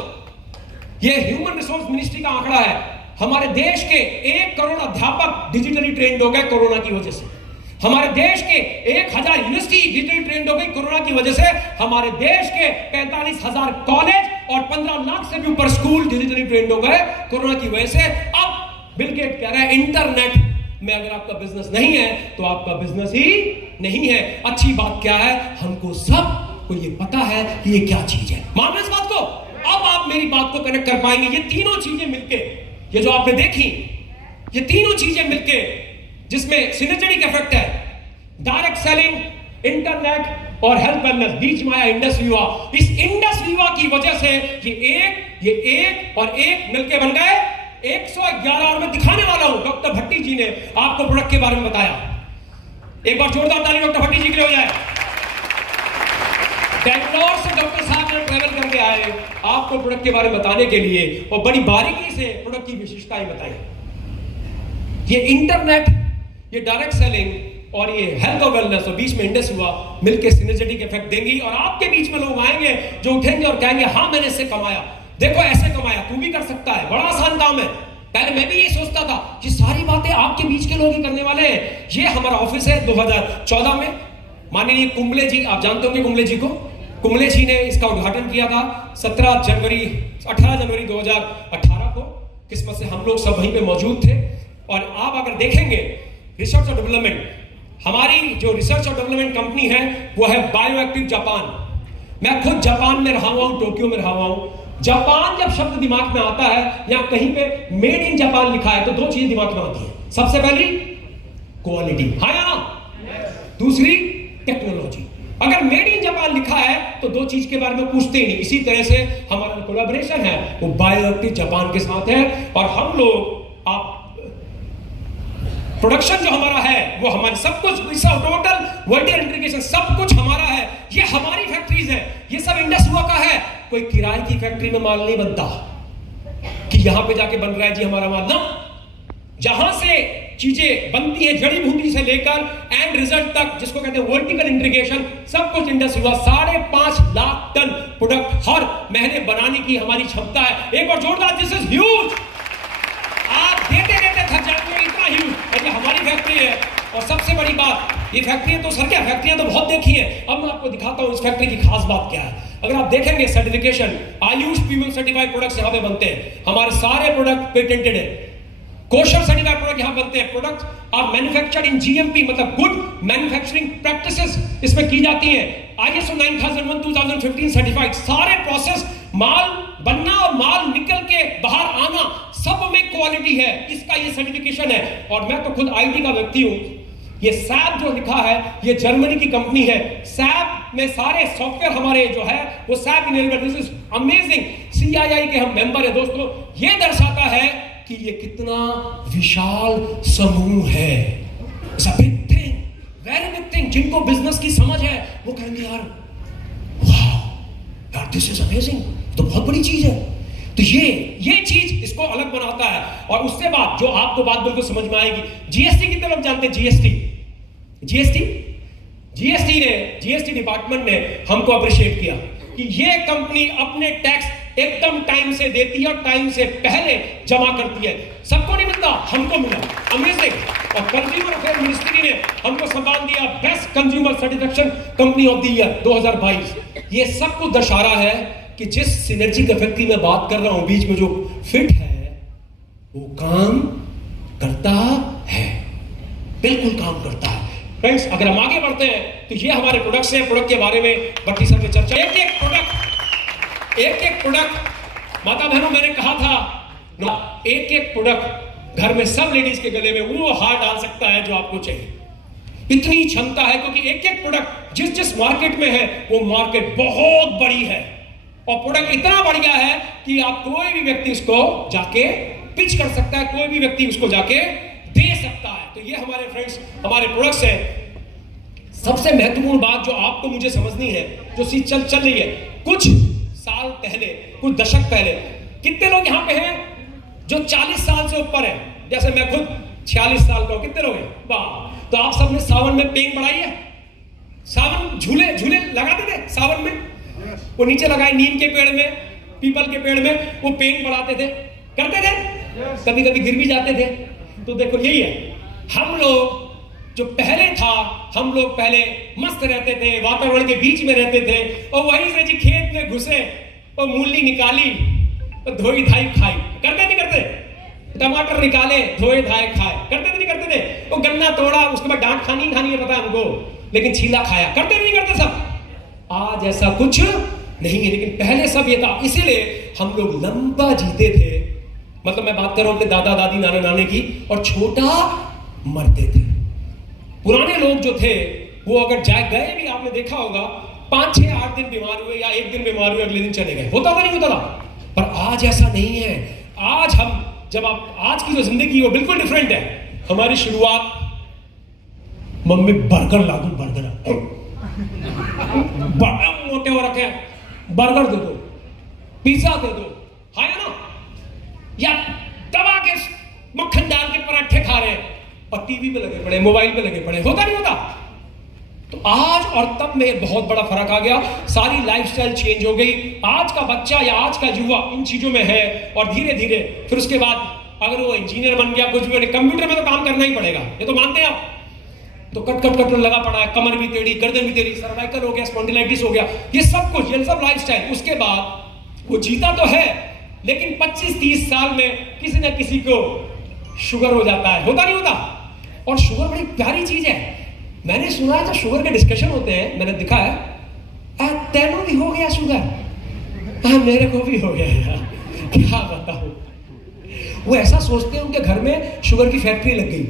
ये ह्यूमन रिसोर्स मिनिस्ट्री का आंकड़ा है, हमारे देश के 1 करोड़ अध्यापक डिजिटली ट्रेंड हो गए कोरोना की वजह से। हमारे देश के 1000 यूनिवर्सिटी डिजिटली ट्रेंड हो गई कोरोना की वजह से। हमारे देश के 45,000 कॉलेज और 15 लाख से भी ऊपर स्कूल डिजिटली ट्रेंड हो गए कोरोना की वजह से। अब बिल गेट कह रहा है इंटरनेट में अगर आपका बिजनेस नहीं है तो आपका बिजनेस ही नहीं है। अच्छी बात क्या है, हमको सब को ये पता है कि ये क्या चीज है। मान लो इस बात को, अब आप मेरी बात को कनेक्ट कर पाएंगे। ये तीनों चीजें मिलके, ये जो आपने देखी, ये तीनों चीजें मिलके जिसमें सिनर्जेटिक इफेक्ट है, डायरेक्ट सेलिंग, इंटरनेट और हेल्थ वेलनेस, बीच में आया इंडस वीवा। इस इंडस वीवा की वजह से ये एक और एक मिलके बन गए 111। और मैं दिखाने वाला हूं, डॉक्टर भट्टी जी ने आपको प्रोडक्ट के बारे में बताया। एक बार जोरदार ताली डॉक्टर भट्टी जी के लिए हो जाए। बैंगलोर से डॉक्टर साहब ने ट्रैवल करके आए आपको प्रोडक्ट के बारे में बताने के लिए, और बड़ी बारीकी से प्रोडक्ट की विशेषताएं बताई। ये इंटरनेट, ये डायरेक्ट सेलिंग और ये हेल्थ और वेलनेस और बीच में इंडस हुआ मिलकर सिनर्जेटिक इफेक्ट देंगी। और आपके बीच में लोग आएंगे जो उठेंगे और कहेंगे हाँ मैंने इससे कमाया, देखो ऐसे कमाया, तू भी कर सकता है, बड़ा आसान काम है। पहले मैं भी ये सोचता था कि सारी बातें आपके बीच के लोग ही करने वाले हैं। ये हमारा ऑफिस है 2014 में, माननीय कुंबले जी, आप जानते होंगे कुंबले जी को, कुंबले जी ने इसका उद्घाटन किया था 18 जनवरी 2018 को। किस्मत से हम लोग सब वहीं पे मौजूद थे। और आप अगर देखेंगे रिसर्च और डेवलपमेंट, हमारी जो रिसर्च और डेवलपमेंट कंपनी है वो है बायोएक्टिव जापान। मैं खुद जापान में रहा हुआ हूं, टोक्यो में रहा हुआ हूं। जापान जब शब्द दिमाग में आता है या कहीं पे मेड इन जापान लिखा है तो 2 चीजें दिमाग में आती है। सबसे पहली क्वालिटी, हाँ या ना? दूसरी टेक्नोलॉजी। अगर मेड इन जापान लिखा है तो 2 चीज के बारे में पूछते ही नहीं। इसी तरह से हमारा कोलैबोरेशन है वो बायोएक्टिव जापान के साथ है। और हम लोग, आप प्रोडक्शन जो हमारा है वो हमारे सब कुछ, टोटल वर्टिकल इंटीग्रेशन सब कुछ हमारा है। ये हमारी फैक्ट्रीज है, ये सब इंडस हुआ का है। कोई किराए की फैक्ट्री में माल नहीं बनता कि यहां पे जाके बन रहा है जी हमारा माल ना। जहां से चीजें बनती हैं, जड़ी बूटी से लेकर एंड रिजल्ट तक, जिसको कहते हैं वर्टिकल इंटीग्रेशन, सब कुछ इंडस हुआ। 5.5 लाख टन प्रोडक्ट हर महीने बनाने की हमारी क्षमता है। एक बार जोरदार, दिस इज ह्यूज। आप देते देते थक जाएंगे, इतना ह्यूज। और ये हमारी फैक्ट्री है। और सबसे बड़ी बात, ये फैक्ट्रियां तो सर क्या, फैक्ट्रियां तो बहुत देखी हैं। अब मैं आपको दिखाता हूं इस फैक्ट्री की खास बात क्या है। अगर आप देखेंगे certification, AYUSH premium certified products यहां पे बनते हैं। हमारे सारे प्रोडक्ट पेटेंटेड है। कोशर सर्टिफाइड प्रोडक्ट यहां बनते हैं। Product are manufactured in GMP, मतलब गुड मैन्युफैक्चरिंग प्रैक्टिसेस इसमें की जाती हैं। ISO 9001 2015 certified. सारे प्रोसेस, माल बनना और माल निकल के बाहर आना, सब में क्वालिटी है। इसका ये सर्टिफिकेशन है। और मैं तो खुद IT का व्यक्ति हूं, ये सैप जो लिखा है ये जर्मनी की कंपनी है। सैप में सारे सॉफ्टवेयर हमारे जो है वो SAP enabled. This is amazing. CII के हम मेंबर है दोस्तों। ये दर्शाता है कि ये कितना विशाल समूह है। It's a big thing, very big thing. जिनको बिजनेस की समझ है वो कहेंगे यार वाह यार दिस इज अमेजिंग, तो बहुत बड़ी चीज है। तो ये चीज इसको अलग बनाता है। और उससे बाद जो आपको बात बिल्कुल समझ में आएगी, जीएसटी कितने लोग जानते हैं? जीएसटी डिपार्टमेंट ने हमको अप्रिशिएट किया कि ये कंपनी अपने टैक्स एकदम टाइम से देती है और टाइम से पहले जमा करती है। सबको नहीं मिलता, हमको मिला। अमेजिंग। और कंज्यूमर अफेयर मिनिस्ट्री ने हमको सम्मान दिया best consumer satisfaction company of the year 2022। ये सब कुछ दर्शा रहा है कि जिस सिनर्जी इफेक्ट की मैं बात कर रहा हूं, बीच में जो फिट है वो काम करता है, बिल्कुल काम करता है। फ्रेंड्स, अगर हम आगे बढ़ते हैं तो ये हमारे प्रोडक्ट्स हैं। प्रोडक्ट के बारे में भट्टी सर ने चर्चा। एक एक प्रोडक्ट माता बहनों, मैंने कहा था एक एक प्रोडक्ट घर में सब लेडीज के गले में वो हार डाल सकता है जो आपको चाहिए। इतनी क्षमता है क्योंकि एक एक प्रोडक्ट जिस मार्केट में है वो मार्केट बहुत बड़ी है और प्रोडक्ट इतना बढ़िया है कि आप कोई भी व्यक्ति उसको जाके पिच कर सकता है, कोई भी व्यक्ति उसको जाके दे सकता है। तो ये हमारे फ्रेंड्स हमारे प्रोडक्ट्स हैं। सबसे महत्वपूर्ण बात जो आपको मुझे समझनी है, जो चीज चल रही है, कुछ साल पहले, कुछ दशक पहले, कितने लोग यहाँ पे हैं जो 40 साल से ऊपर है? जैसे मैं खुद 46 साल का हूं। कितने लोग हैं? वाह। तो आप सबने सावन में पेंग बढ़ाई है? सावन झूले लगाते थे सावन में? वो नीचे लगाए नीम के पेड़ में, पीपल के पेड़ में, वो पेंग बढ़ाते थे, करते थे। कभी कभी गिर भी जाते थे। तो देखो यही है, हम लोग जो पहले था, हम लोग पहले मस्त रहते थे, वातावरण के बीच में रहते थे और वहीं से जी खेत में घुसे और मूली निकाली और धोई धाई खाई। करते नहीं करते? टमाटर निकाले, धोए धाए खाए। करते नहीं करते थे? वो गन्ना तोड़ा, उसके बाद डांट खानी है पता है हमको, लेकिन छीला खाया। करते नहीं करते सब? आज ऐसा कुछ नहीं है, लेकिन पहले सब ये था। इसीलिए हम लोग लंबा जीते थे। मतलब मैं बात कर रहा हूं अपने दादा दादी नाना नानी की, और छोटा मरते थे। पुराने लोग जो थे वो अगर गए भी, आपने देखा होगा 5, 6, 8 दिन बीमार हुए या 1 दिन बीमार हुए, अगले दिन चले गए। होता था नहीं होता था? पर आज ऐसा नहीं है। आज आज की जो जिंदगी है वो बिल्कुल डिफरेंट है। हमारी शुरुआत, मम्मी बर्गर ला दूं, बर्गर मोटे हो रखे, बर्गर दे दो, पिज्जा दे दो, है ना? या दबा के मक्खन डाल के पराठे खा रहे हैं और टीवी पे लगे पड़े, मोबाइल पे लगे पड़े। होता नहीं होता? तो आज और तब में बहुत बड़ा फर्क आ गया। सारी लाइफस्टाइल चेंज हो गई। आज का बच्चा या आज का युवा इन चीजों में है और धीरे धीरे फिर उसके बाद अगर वो इंजीनियर बन गया, कुछ भी, कंप्यूटर में तो काम करना ही पड़ेगा, ये तो मानते हैं आप। तो कट लगा पड़ा है, कमर भी टेढ़ी, गर्दन भी टेढ़ी, सर्वाइकल हो गया, स्पॉन्डिलाइटिस हो गया, ये सब कुछ, ये सब लाइफस्टाइल। उसके बाद वो जीता तो है, लेकिन 25-30 साल में किसी न किसी को शुगर हो जाता है। होता नहीं होता? और शुगर बड़ी प्यारी चीज है। मैंने सुना है जब शुगर के डिस्कशन होते हैं, मैंने देखा है तेनों भी हो गया शुगर, मेरे को भी हो गया, क्या बताऊं। वो ऐसा सोचते हैं उनके घर में शुगर की फैक्ट्री लग गई।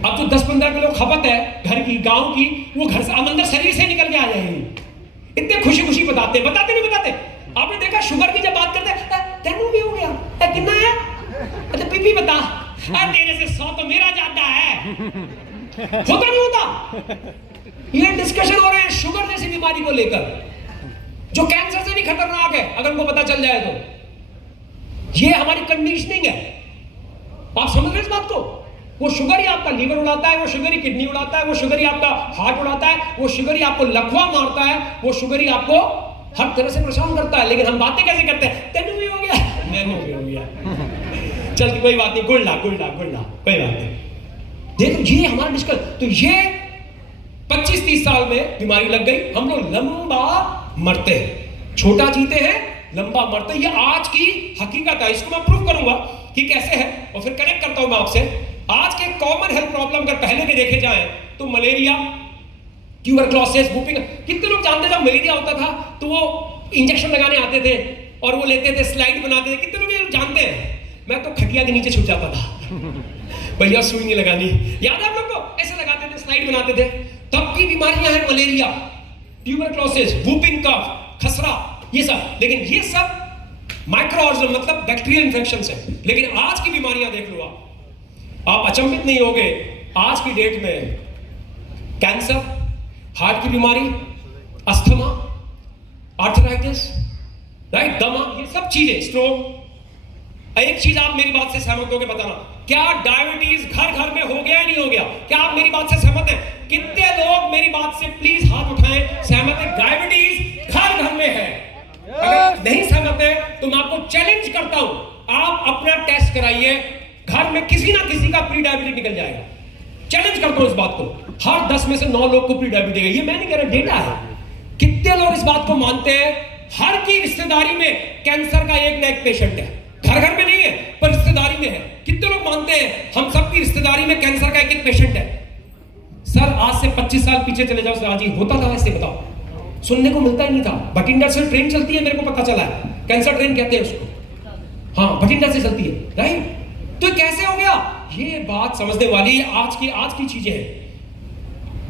अब जो 10-15 किलो खपत है घर की, गांव की, वो घर से अंदर शरीर से निकल के आ जाएगी। इतने खुशी खुशी बताते नहीं बताते। आपने देखा शुगर की जब बात करते हैं, तेनों भी हो गया, कितना है? अच्छा बीपी बता, तेरे से 100 तो मेरा ज्यादा है। होता नहीं होता? ये डिस्कशन हो रहे हैं शुगर जैसी बीमारी को लेकर, जो कैंसर से भी खतरनाक है अगर उनको पता चल जाए तो। ये हमारी कंडीशनिंग है। आप समझ रहे इस बात को? वो शुगर ही आपका लीवर उड़ाता है, वो शुगर ही किडनी उड़ाता है, वो शुगर ही आपका हार्ट उड़ाता है, वो शुगर ही आपको लकवा मारता है, वो शुगर ही आपको हर तरह से परेशान करता है। लेकिन हम बातें कैसे करते हैं? तेनू भी हो गया, मैनू भी हो गया, चल कोई बात नहीं, गुल्ला कोई बात नहीं। देखो ये हमारा डिस्कस। तो ये 25-30 साल में बीमारी लग गई। हम लोग लंबा मरते हैं, छोटा जीते हैं, लंबा मरते हैं। ये आज की हकीकत है। इसको मैं प्रूफ करूंगा कि कैसे है और फिर कनेक्ट करता हूं मैं आपसे। आज के कॉमन हेल्थ प्रॉब्लम अगर पहले के देखे जाएं तो मलेरिया, ट्यूबरक्लोसिस, वुपिंग। कितने लोग जानते हैं जब मलेरिया होता था तो वो इंजेक्शन लगाने आते थे और वो लेते थे, स्लाइड बनाते थे। कितने लोग ये जानते हैं? मैं तो खटिया के नीचे छुप जाता था, भैया सुई नहीं लगानी। याद है आप लोग को? ऐसे लगाते बनाते थे, तब की बीमारियां हैं मलेरिया, ट्यूबरक्लोसिस, वूपिंग कफ, खसरा, ये सब। लेकिन ये सब माइक्रोऑर्गेनिज्म मतलब बैक्टीरियल इन्फेक्शन है। लेकिन आज की बीमारियां देख लो आप अचंभित नहीं होगे। आज की डेट में कैंसर, हार्ट की बीमारी, अस्थमा, आर्थराइटिस, राइट, दमा, ये सब चीजें, स्ट्रोक। एक चीज आप मेरी बात से सहमत होगे, बताना, क्या डायबिटीज घर घर में हो गया या नहीं हो गया? क्या आप मेरी बात से सहमत हैं? कितने लोग मेरी बात से प्लीज हाथ उठाएं, सहमत है डायबिटीज घर घर में है? अगर नहीं सहमत है तो मैं आपको चैलेंज करता हूं, आप अपना टेस्ट कराइए, घर में किसी ना किसी का प्री डायबिटीज निकल जाएगा। चैलेंज करता हूं इस बात को, हर 10 में से 9 लोग को प्री डायबिटीज है। ये मैं नहीं कह रहा, डेटा है। कितने लोग इस बात को मानते हैं? हर की रिश्तेदारी में कैंसर का एक ना एक पेशेंट है, घर घर में नहीं है पर रिश्तेदारी में है। कितने लोग मानते हैं हम सबकी रिश्तेदारी में कैंसर का एक एक पेशेंट है? सर आज से 25 साल पीछे चले जाओ, आज ही होता था ऐसे? बताओ, सुनने को मिलता ही नहीं था। भटिंडा से ट्रेन चलती है, मेरे को पता चला है, कैंसर ट्रेन कहते हैं उसको। हाँ, भटिंडा से चलती है, राइट? तो कैसे हो गया? ये बात समझने वाली आज की चीजें हैं,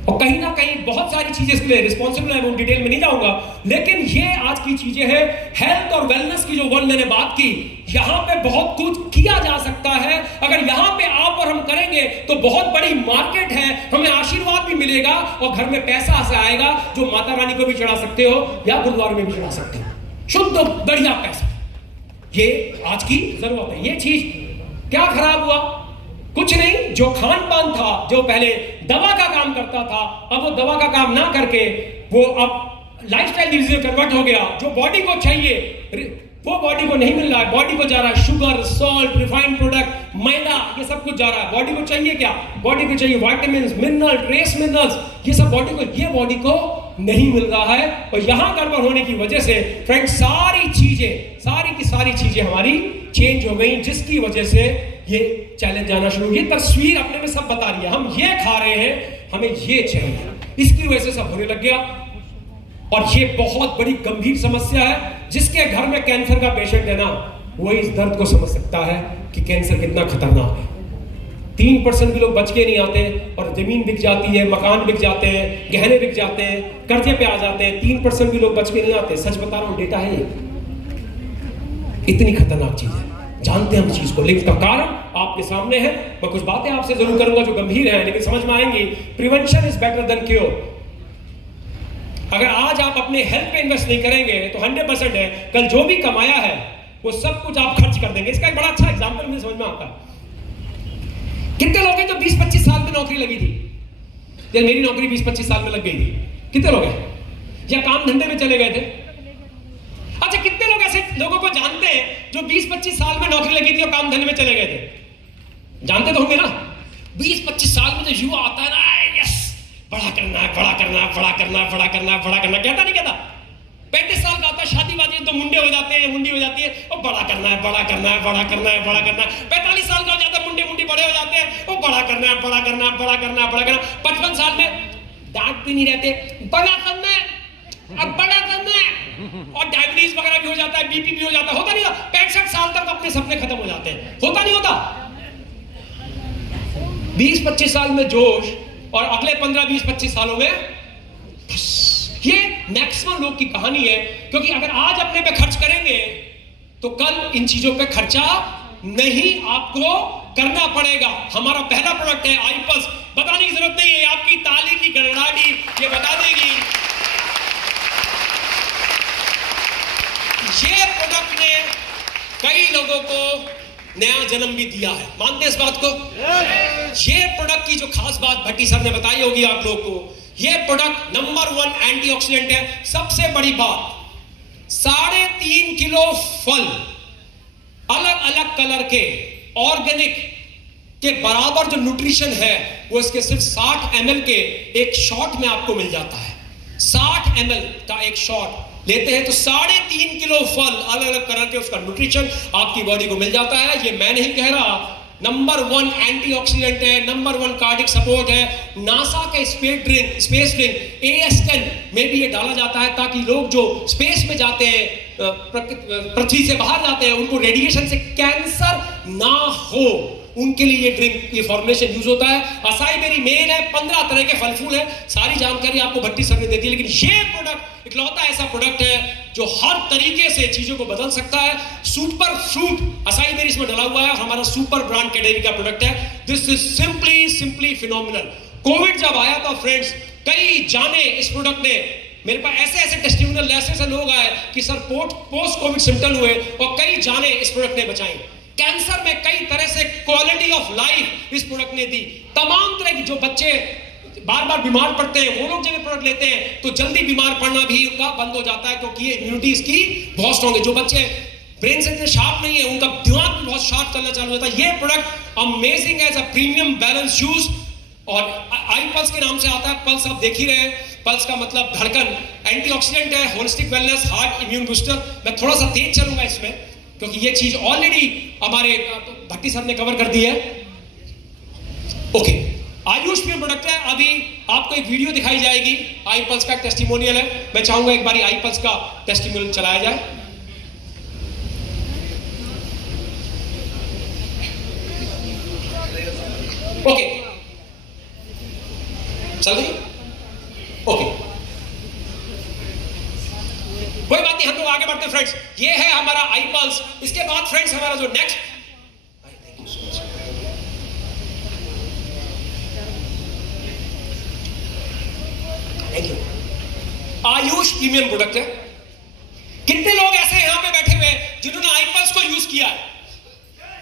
और कहीं ना कहीं बहुत सारी चीजें इसके लिए रिस्पॉन्सिबल है, मैं डिटेल में नहीं जाऊंगा। लेकिन ये आज की चीजें हैं। हेल्थ और वेलनेस की जो वन मैंने बात की, यहां पे बहुत कुछ किया जा सकता है। अगर यहां पे आप और हम करेंगे तो बहुत बड़ी मार्केट है, हमें आशीर्वाद भी मिलेगा और घर में पैसा ऐसा आएगा जो माता रानी को भी चढ़ा सकते हो या गुरुद्वारे में भी चढ़ा सकते हो, शुद्ध बढ़िया पैसा। ये आज की जरूरत है। ये चीज क्या खराब हुआ? कुछ नहीं, जो खान पान था, जो पहले दवा का काम करता था, अब वो दवा का काम ना करके वो अब लाइफस्टाइल डिजीज में कन्वर्ट हो गया। जो बॉडी को चाहिए वो बॉडी को नहीं मिल रहा है। बॉडी को जा रहा है शुगर, सॉल्ट, रिफाइंड प्रोडक्ट, मैदा, ये सब कुछ जा रहा है। बॉडी को चाहिए क्या? बॉडी को चाहिए विटामिन, मिनरल, ट्रेस मिनरल्स, ये सब बॉडी को नहीं मिल रहा है। और यहां गड़बड़ होने की वजह से फ्रेंड्स सारी की सारी चीजें हमारी चेंज हो गई, जिसकी वजह से ये चैलेंज आना शुरू। ये तस्वीर अपने में सब बता रही है, हम ये खा रहे हैं, हमें ये चाहिए, इसकी वजह से सब होने लग गया। और ये बहुत बड़ी गंभीर समस्या है। जिसके घर में कैंसर का पेशेंट है ना, वो इस दर्द को समझ सकता है कि कैंसर कितना खतरनाक है। 3% भी लोग बच के नहीं आते और जमीन बिक जाती है, मकान बिक जाते हैं, गहने बिक जाते हैं, कर्जे पे आ जाते हैं। 3% भी लोग बच के नहीं आते। सच बता रहा हूं, डेटा है ये। इतनी खतरनाक चीज है, जानते हैं हम चीज को, लेकिन इसका कारण आपके सामने है। मैं कुछ बातें आपसे जरूर करूंगा जो गंभीर हैं, लेकिन समझ में आएंगी। Prevention is better than cure. अगर आज आप अपने हेल्थ पे इन्वेस्ट नहीं करेंगे तो 100% है कल जो भी कमाया है वो सब कुछ आप खर्च कर देंगे। इसका एक बड़ा अच्छा एग्जांपल मुझे समझ में आता है। कितने लोग हैं जो 20-25 साल में नौकरी लगी थी? या मेरी नौकरी 20-25 साल में लग गई थी? कितने लोग हैं? या काम धंधे में चले गए थे? अच्छा, कितने लोग ऐसे लोगों को जानते हैं जो 20-25 साल में नौकरी लगी थी और काम धंधे में चले गए थे? जानते तो होंगे ना। 20-25 साल में जो युवा आता है ना, यस, बड़ा करना है, बड़ा करना है, बड़ा करना है, बड़ा करना है, बड़ा करना, कहता नहीं कहता? 35 साल का आता है, शादी वादी तो मुंडे हो जाते हैं, मुंडी हो जाती है, और बड़ा करना है, बड़ा करना है, बड़ा करना है, बड़ा करना है। 45 साल का हो जाता है, मुंडी बड़े हो जाते हैं, वो बड़ा करना है, बड़ा करना है, बड़ा करना है, बड़ा करना। 55 साल में दांत भी नहीं रहते, बड़ा करना है, अब बड़ा करना है, और डायबिटीज वगैरह भी हो जाता है, बीपी भी हो जाता है। होता नहीं? 65 साल तक अपने सपने खत्म हो जाते हैं। होता नहीं होता? 20-25 साल में जोश और अगले 15-20-25 सालों में ये मैक्सिमम लोग की कहानी है। क्योंकि अगर आज अपने पे खर्च करेंगे तो कल इन चीजों पे खर्चा नहीं आपको करना पड़ेगा। हमारा पहला प्रोडक्ट है आईपल्स। बताने की जरूरत नहीं है, आपकी ताली की गड़गड़ाहट ये बता देगी। ये प्रोडक्ट ने कई लोगों को नया जन्म भी दिया है, मानते हैं इस बात को? ये प्रोडक्ट की जो खास बात भट्टी सर ने बताई होगी आप लोग को, ये प्रोडक्ट नंबर 1 एंटीऑक्सीडेंट है। सबसे बड़ी बात, 3.5 किलो फल अलग अलग कलर के ऑर्गेनिक के बराबर जो न्यूट्रिशन है वो इसके सिर्फ 60 ml के एक शॉट में आपको मिल जाता है। 60 ml का एक शॉट लेते हैं तो 3.5 किलो फल अलग अलग कलर के, उसका न्यूट्रिशन आपकी बॉडी को मिल जाता है। ये मैं नहीं कह रहा, नंबर 1 एंटीऑक्सीडेंट है, नंबर 1 कार्डियक सपोर्ट है। नासा के स्पेस ड्रिंक AS10 में भी ये डाला जाता है ताकि लोग जो स्पेस में जाते हैं, पृथ्वी से बाहर जाते हैं, उनको रेडिएशन से कैंसर ना हो। उनके लिए ये ड्रिंक, ये फॉर्मुलेशन यूज होता है। असाई बेरी मेन है, 15 तरह के फल फूल है, सारी जानकारी आपको भट्टी सर ने दे दी। लेकिन ये प्रोडक्ट इकलौता ऐसा प्रोडक्ट है जो हर तरीके से चीजों को बदल सकता है। सुपर फ्रूट असाई बेरी इसमें डला हुआ है, हमारा सुपर ब्रांड कैटेगरी का प्रोडक्ट है। This is simply phenomenal. Covid जब आया था फ्रेंड्स, कई जाने इस प्रोडक्ट ने, मेरे पास ऐसे टेस्टिमोनियल ऐसे लोग आए कि सर पोस्ट कोविड सिम्टम हुए और कई जाने इस प्रोडक्ट ने बचाई। कैंसर में कई तरह से क्वालिटी ऑफ लाइफ इस प्रोडक्ट ने दी। तमाम तरह की, जो बच्चे बार बार बीमार पड़ते हैं वो लोग जब प्रोडक्ट लेते हैं तो जल्दी बीमार पड़ना भी उनका बंद हो जाता है, क्योंकि ये इम्यूनिटी इसकी बहुत स्ट्रॉन्ग है। जो बच्चे ब्रेन से इतने शार्प नहीं है, उनका दिमाग भी बहुत शार्प चलना चालू होता है। ये प्रोडक्ट अमेजिंग है, प्रीमियम बैलेंस जूस। और आई पल्स के नाम से आता है, पल्स आप देख ही रहे हैं, पल्स का मतलब धड़कन, एंटीऑक्सीडेंट है, holistic wellness, heart, immune booster. मैं थोड़ा सा तेज चलूंगा इसमें क्योंकि ये चीज ऑलरेडी हमारे भट्टी सर ने कवर कर दी है। ओके, आयुष में प्रोडक्ट है। अभी आपको एक वीडियो दिखाई जाएगी, आई पल्स का टेस्टिमोनियल है। मैं चाहूंगा एक बारी आई पल्स का टेस्टिमोनियल चलाया जाए। ओके, चल रही? ओके, कोई बात नहीं, हम लोग आगे बढ़ते हैं फ्रेंड्स। ये है हमारा आई पल्स। इसके बाद फ्रेंड्स हमारा जो next, thank you, Ayush premium product है। कितने लोग ऐसे यहां पे बैठे हुए हैं जिन्होंने आई पल्स को यूज किया है?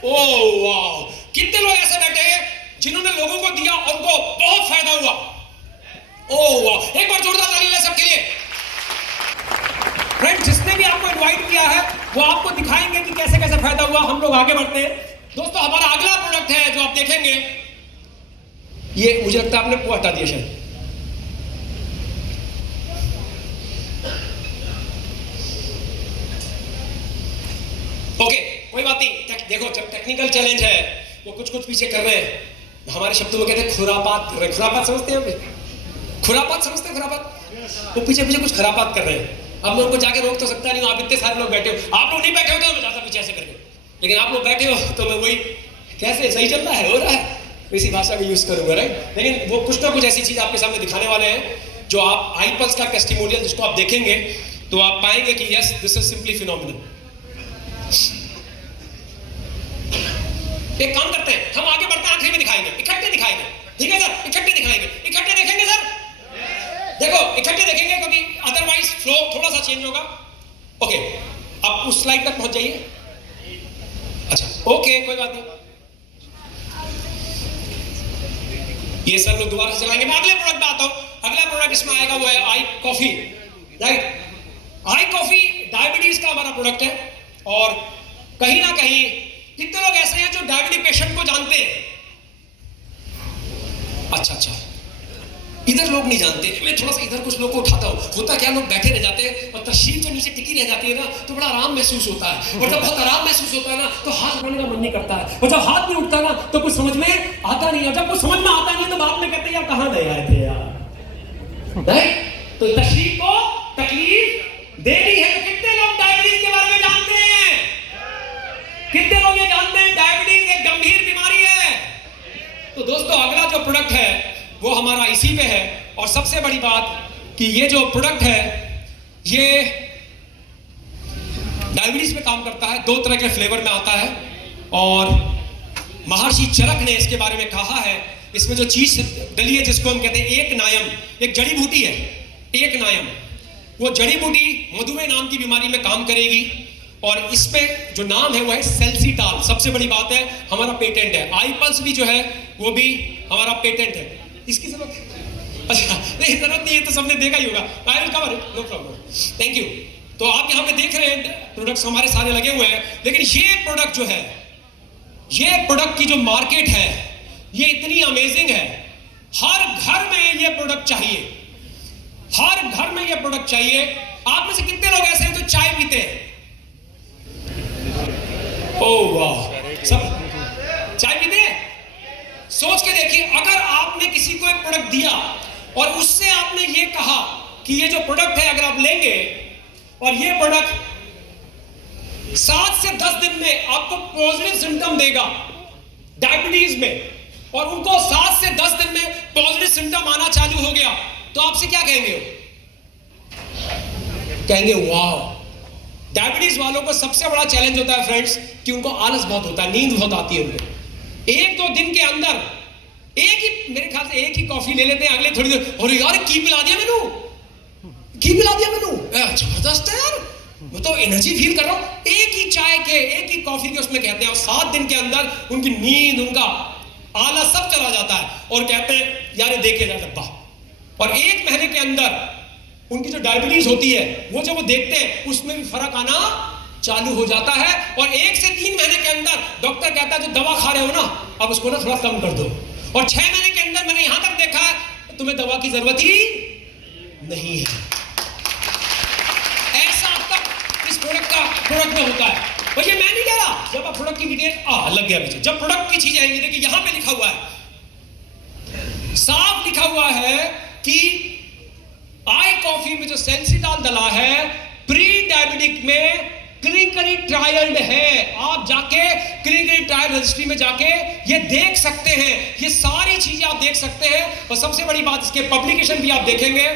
ओह वाह, कितने लोग ऐसे बैठे हैं जिन्होंने लोगों को दिया और उनको बहुत फायदा हुआ? ओह वाह, एक बार जोरदार ताली ले सबके लिए। फ्रेंड्स, जिसने भी आपको इनवाइट किया है वो आपको दिखाएंगे कि कैसे कैसे फायदा हुआ। हम लोग आगे बढ़ते हैं दोस्तों। हमारा अगला प्रोडक्ट है जो आप देखेंगे, ये मुझे लगता है आपने वो हटा दिया शायद। ओके, कोई बात नहीं। देखो, जब टेक्निकल चैलेंज है वो कुछ पीछे कर रहे हैं, हमारे शब्दों में कहते हैं खुरापात कर रहे हैं। खुरापात समझते हैं? खुरापात समझते हैं? खुरापात, वो पीछे कुछ खुरापात कर रहे हैं। अब मैं उनको जाके रोक तो सकता नहीं हूं। आप इतने सारे लोग बैठे हो, आप लोग नहीं बैठे हो तो मैं जाता पीछे ऐसे करके, लेकिन आप लोग बैठे हो तो मैं वही, कैसे सही चल रहा है, हो रहा है, इसी भाषा में यूज करूंगा, राइट। लेकिन वो कुछ ना कुछ ऐसी चीज आपके सामने दिखाने वाले हैं जो आप आई पल्स का टेस्टिमोनियल जिसको आप देखेंगे तो आप पाएंगे कि yes, this is simply phenomenal. एक काम करते हैं, हम आगे बढ़ते हैं, आखिरी में दिखाएंगे, इकट्ठे दिखाएंगे, ठीक है सर? इकट्ठे दिखाएंगे, इकट्ठे देखेंगे सर। देखो, इकट्ठे देखेंगे क्योंकक्योंकि अदरवाइज फ्लो थोड़ा सा चेंज होगा। ओके, आप उस स्लाइड तक पहुंच जाइए। अच्छा, ओके, कोई बात नहीं, ये सब लोग दोबारा से चलाएंगे। मैं अगले प्रोडक्ट पे आता हूं। अगला प्रोडक्ट इसमें आएगा वो है आई कॉफी, राइट। आई कॉफी डायबिटीज का हमारा प्रोडक्ट है, और कहीं ना कहीं कितने लोग ऐसे हैं जो डायबिटिक पेशेंट को जानते हैं? अच्छा, इधर लोग नहीं जानते। मैं थोड़ा सा इधर कुछ लोग को उठाता हूँ। होता क्या, लोग बैठे रह जाते हैं और तशरीफ जो नीचे टिकी रह जाती है ना, तो बड़ा आराम महसूस होता है। और जब बहुत आराम महसूस होता है ना, तो हाथ उठाने का मन नहीं करता है। और जब हाथ नहीं उठता ना, तो कुछ समझ में आता नहीं है। जब कुछ समझ में आता नहीं तो बाद में कहते हैं यार कहाँ गए आए थे यार, राइट। तो तशरीफ को तकलीफ देनी है। तो कितने लोग डायबिटीज के बारे में जानते हैं? कितने लोग ये जानते हैं डायबिटीज एक गंभीर बीमारी है? तो दोस्तों, अगला जो प्रोडक्ट है वो हमारा इसी पे है। और सबसे बड़ी बात कि ये जो प्रोडक्ट है ये डायबिटीज पे काम करता है। 2 तरह के फ्लेवर में आता है, और महर्षि चरक ने इसके बारे में कहा है, इसमें जो चीज डली है जिसको हम कहते हैं एक नायम, एक जड़ी बूटी है, एक नायम। वो जड़ी बूटी मधुमेह नाम की बीमारी में काम करेगी, और इसमें जो नाम है वो है सेल्सिटाल। सबसे बड़ी बात है, हमारा पेटेंट है। आई पल्स भी जो है वो भी हमारा पेटेंट है। इसकी जरूरत, अच्छा नहीं, जरूरत नहीं है तो सबने देखा ही होगा। I will cover it, no problem, thank you. तो आप यहाँ पे देख रहे हैं प्रोडक्ट्स हमारे सारे लगे हुए हैं, लेकिन ये प्रोडक्ट जो है, ये प्रोडक्ट की जो मार्केट है ये इतनी अमेजिंग है। हर घर में ये प्रोडक्ट चाहिए, हर घर में ये प्रोडक्ट चाहिए। आप में से कितने लोग ऐसे हैं जो चाय पीते हैं? ओह वाह, सब चाय पीते हैं? सोच के देखिए, अगर आपने किसी को एक प्रोडक्ट दिया और उससे आपने ये कहा कि ये जो प्रोडक्ट है अगर आप लेंगे और ये प्रोडक्ट 7 से 10 दिन में आपको पॉजिटिव सिम्टम देगा, डायबिटीज में, और उनको 7 से 10 दिन में पॉजिटिव सिम्टम आना चालू हो गया, तो आपसे क्या कहेंगे? कहेंगे वाह। डायबिटीज वालों को सबसे बड़ा चैलेंज होता है फ्रेंड्स कि उनको आलस बहुत होता है, नींद बहुत आती है उनको। 1-2 दिन के अंदर मेरे ख्याल से एक ही कॉफी ले लेते हैं, अगले थोड़ी देर और यार घी पिला दिया मैनू, घी पिला दिया मैनू, जबरदस्त है यार, मैं तो एनर्जी फील कर रहा हूं। एक ही चाय के, एक ही कॉफी के उसमें कहते हैं, और 7 दिन के अंदर उनकी नींद, उनका आलस सब चला जाता है, और कहते हैं यार देखे जा डब्बा। और 1 महीने के अंदर उनकी जो डायबिटीज होती है वो जब वो देखते हैं उसमें भी फर्क आना चालू हो जाता है। और 1 से 3 महीने के अंदर डॉक्टर कहता है जो दवा खा रहे हो ना, अब उसको ना थोड़ा कम कर दो। और 6 महीने के अंदर मैंने यहां तक देखा है तुम्हें दवा की जरूरत ही नहीं है। ऐसा अब तक इस प्रोडक्ट में होता है। और ये मैं नहीं कह रहा, जब आप प्रोडक्ट की डिटेल लग गया पीछे, जब प्रोडक्ट की चीज आएंगी, देखिए यहां पे लिखा हुआ है, साफ लिखा हुआ है कि आई कॉफी में जो सेंसिटाल डला है प्री डायबिटिक में क्लिनिकली ट्रायल्ड है। आप जाके क्लिनिकली ट्रायल रजिस्ट्री में जाके ये देख सकते हैं, ये सारी चीजें आप देख सकते हैं। और सबसे बड़ी बात, इसके पब्लिकेशन भी आप देखेंगे,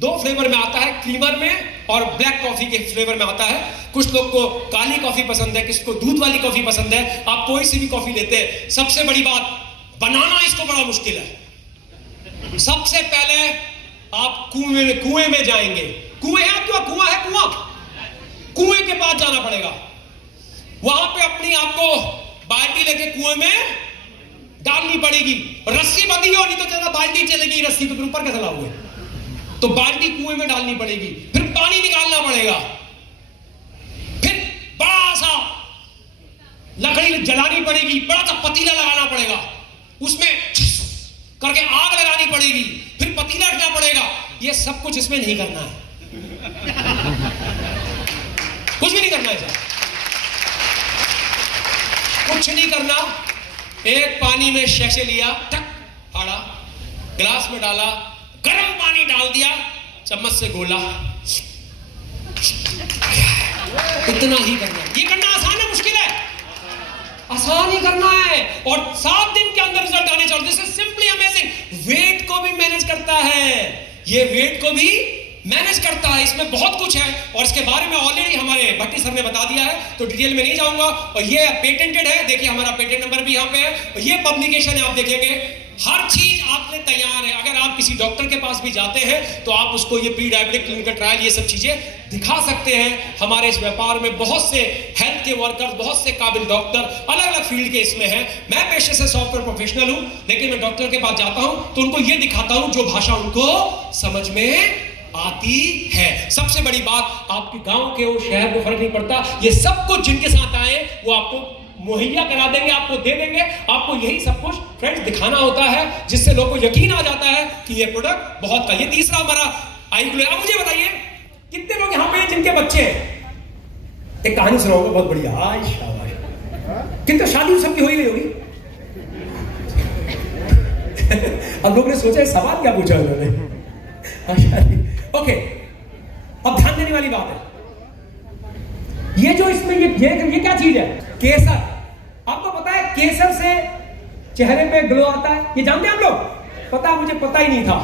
2 फ्लेवर में आता है, क्रीमर में और ब्लैक कॉफी के फ्लेवर में आता है। कुछ लोग को काली कॉफी पसंद है, किसी को दूध वाली कॉफी पसंद है, आप कोई सी भी कॉफी लेते हैं। सबसे बड़ी बात, बनाना इसको बड़ा मुश्किल है। सबसे पहले आप कुएं में जाएंगे, कुएं है आपके वहां, कुआं है, कुएं के पास जाना पड़ेगा, वहां पे अपनी आपको बाल्टी लेके कुएं में डालनी पड़ेगी। रस्सी बंधी हो, नहीं तो चला बाल्टी चलेगी, रस्सी तो फिर ऊपर कैसे लाओगे? तो बाल्टी कुएं में डालनी पड़ेगी, फिर पानी निकालना पड़ेगा, फिर बड़ा सा लकड़ी जलानी पड़ेगी, बड़ा सा पतीला लगाना पड़ेगा, उसमें करके आग लगानी पड़ेगी, फिर पतीला रखना पड़ेगा। ये सब कुछ इसमें नहीं करना है, कुछ भी नहीं करना है, कुछ नहीं करना। एक पानी में शैशे लिया, टक फाड़ा, गिलास में डाला, गर्म पानी डाल दिया, चम्मच से गोला, इतना ही करना है। ये करना आसान है, मुश्किल है? आसान ही करना है। और 7 दिन के अंदर रिजल्ट आने चाहिए। This is simply amazing. Weight को भी मैनेज करता है, ये वेट को भी मैनेज करता है, इसमें बहुत कुछ है। और इसके बारे में ऑलरेडी हमारे भट्टी सर ने बता दिया है, तो डिटेल में नहीं जाऊंगा। और ये पेटेंटेड है, देखिए हमारा पेटेंट नंबर भी यहाँ पे है, और ये पब्लिकेशन है, आप देखेंगे हर चीज आपने तैयार है। अगर आप किसी डॉक्टर के पास भी जाते हैं तो आप उसको ये प्री डायबिटिक क्लिनिकल ट्रायल, ये सब चीजें दिखा सकते हैं। हमारे इस व्यापार में बहुत से हेल्थ के वर्कर्स, बहुत से काबिल डॉक्टर अलग अलग फील्ड के इसमें हैं। मैं पेशे से सॉफ्टवेयर प्रोफेशनल हूं, लेकिन मैं डॉक्टर के पास जाता हूं तो उनको ये दिखाता हूं जो भाषा उनको समझ में आती है। सबसे बड़ी बात, आपके गांव के वो शहर को फर्क नहीं पड़ता, ये सब कुछ जिनके साथ आए वो आपको मुहैया करा देंगे, आपको दे देंगे। आपको यही सब कुछ फ्रेंड्स दिखाना होता है, जिससे लोगों को यकीन आ जाता है कि ये प्रोडक्ट बहुत का। ये तीसरा हमारा आई ग्लो। अब मुझे बताइए कितने लोग यहाँ पे जिनके बच्चे हैं? एक कहानी सुनाऊंगा बहुत बढ़िया। हाय शाबाश, कितने शादी सबकी हो ही गई होगी। अब लोग ने सोचा सवाल क्या पूछा उन्होंने। ओके, अब ध्यान देने वाली बात है, ये जो इसमें ये क्या चीज है? केसर। आपको पता है केसर से चेहरे पे ग्लो आता है, ये जानते हैं आप लोग? पता, मुझे पता ही नहीं था।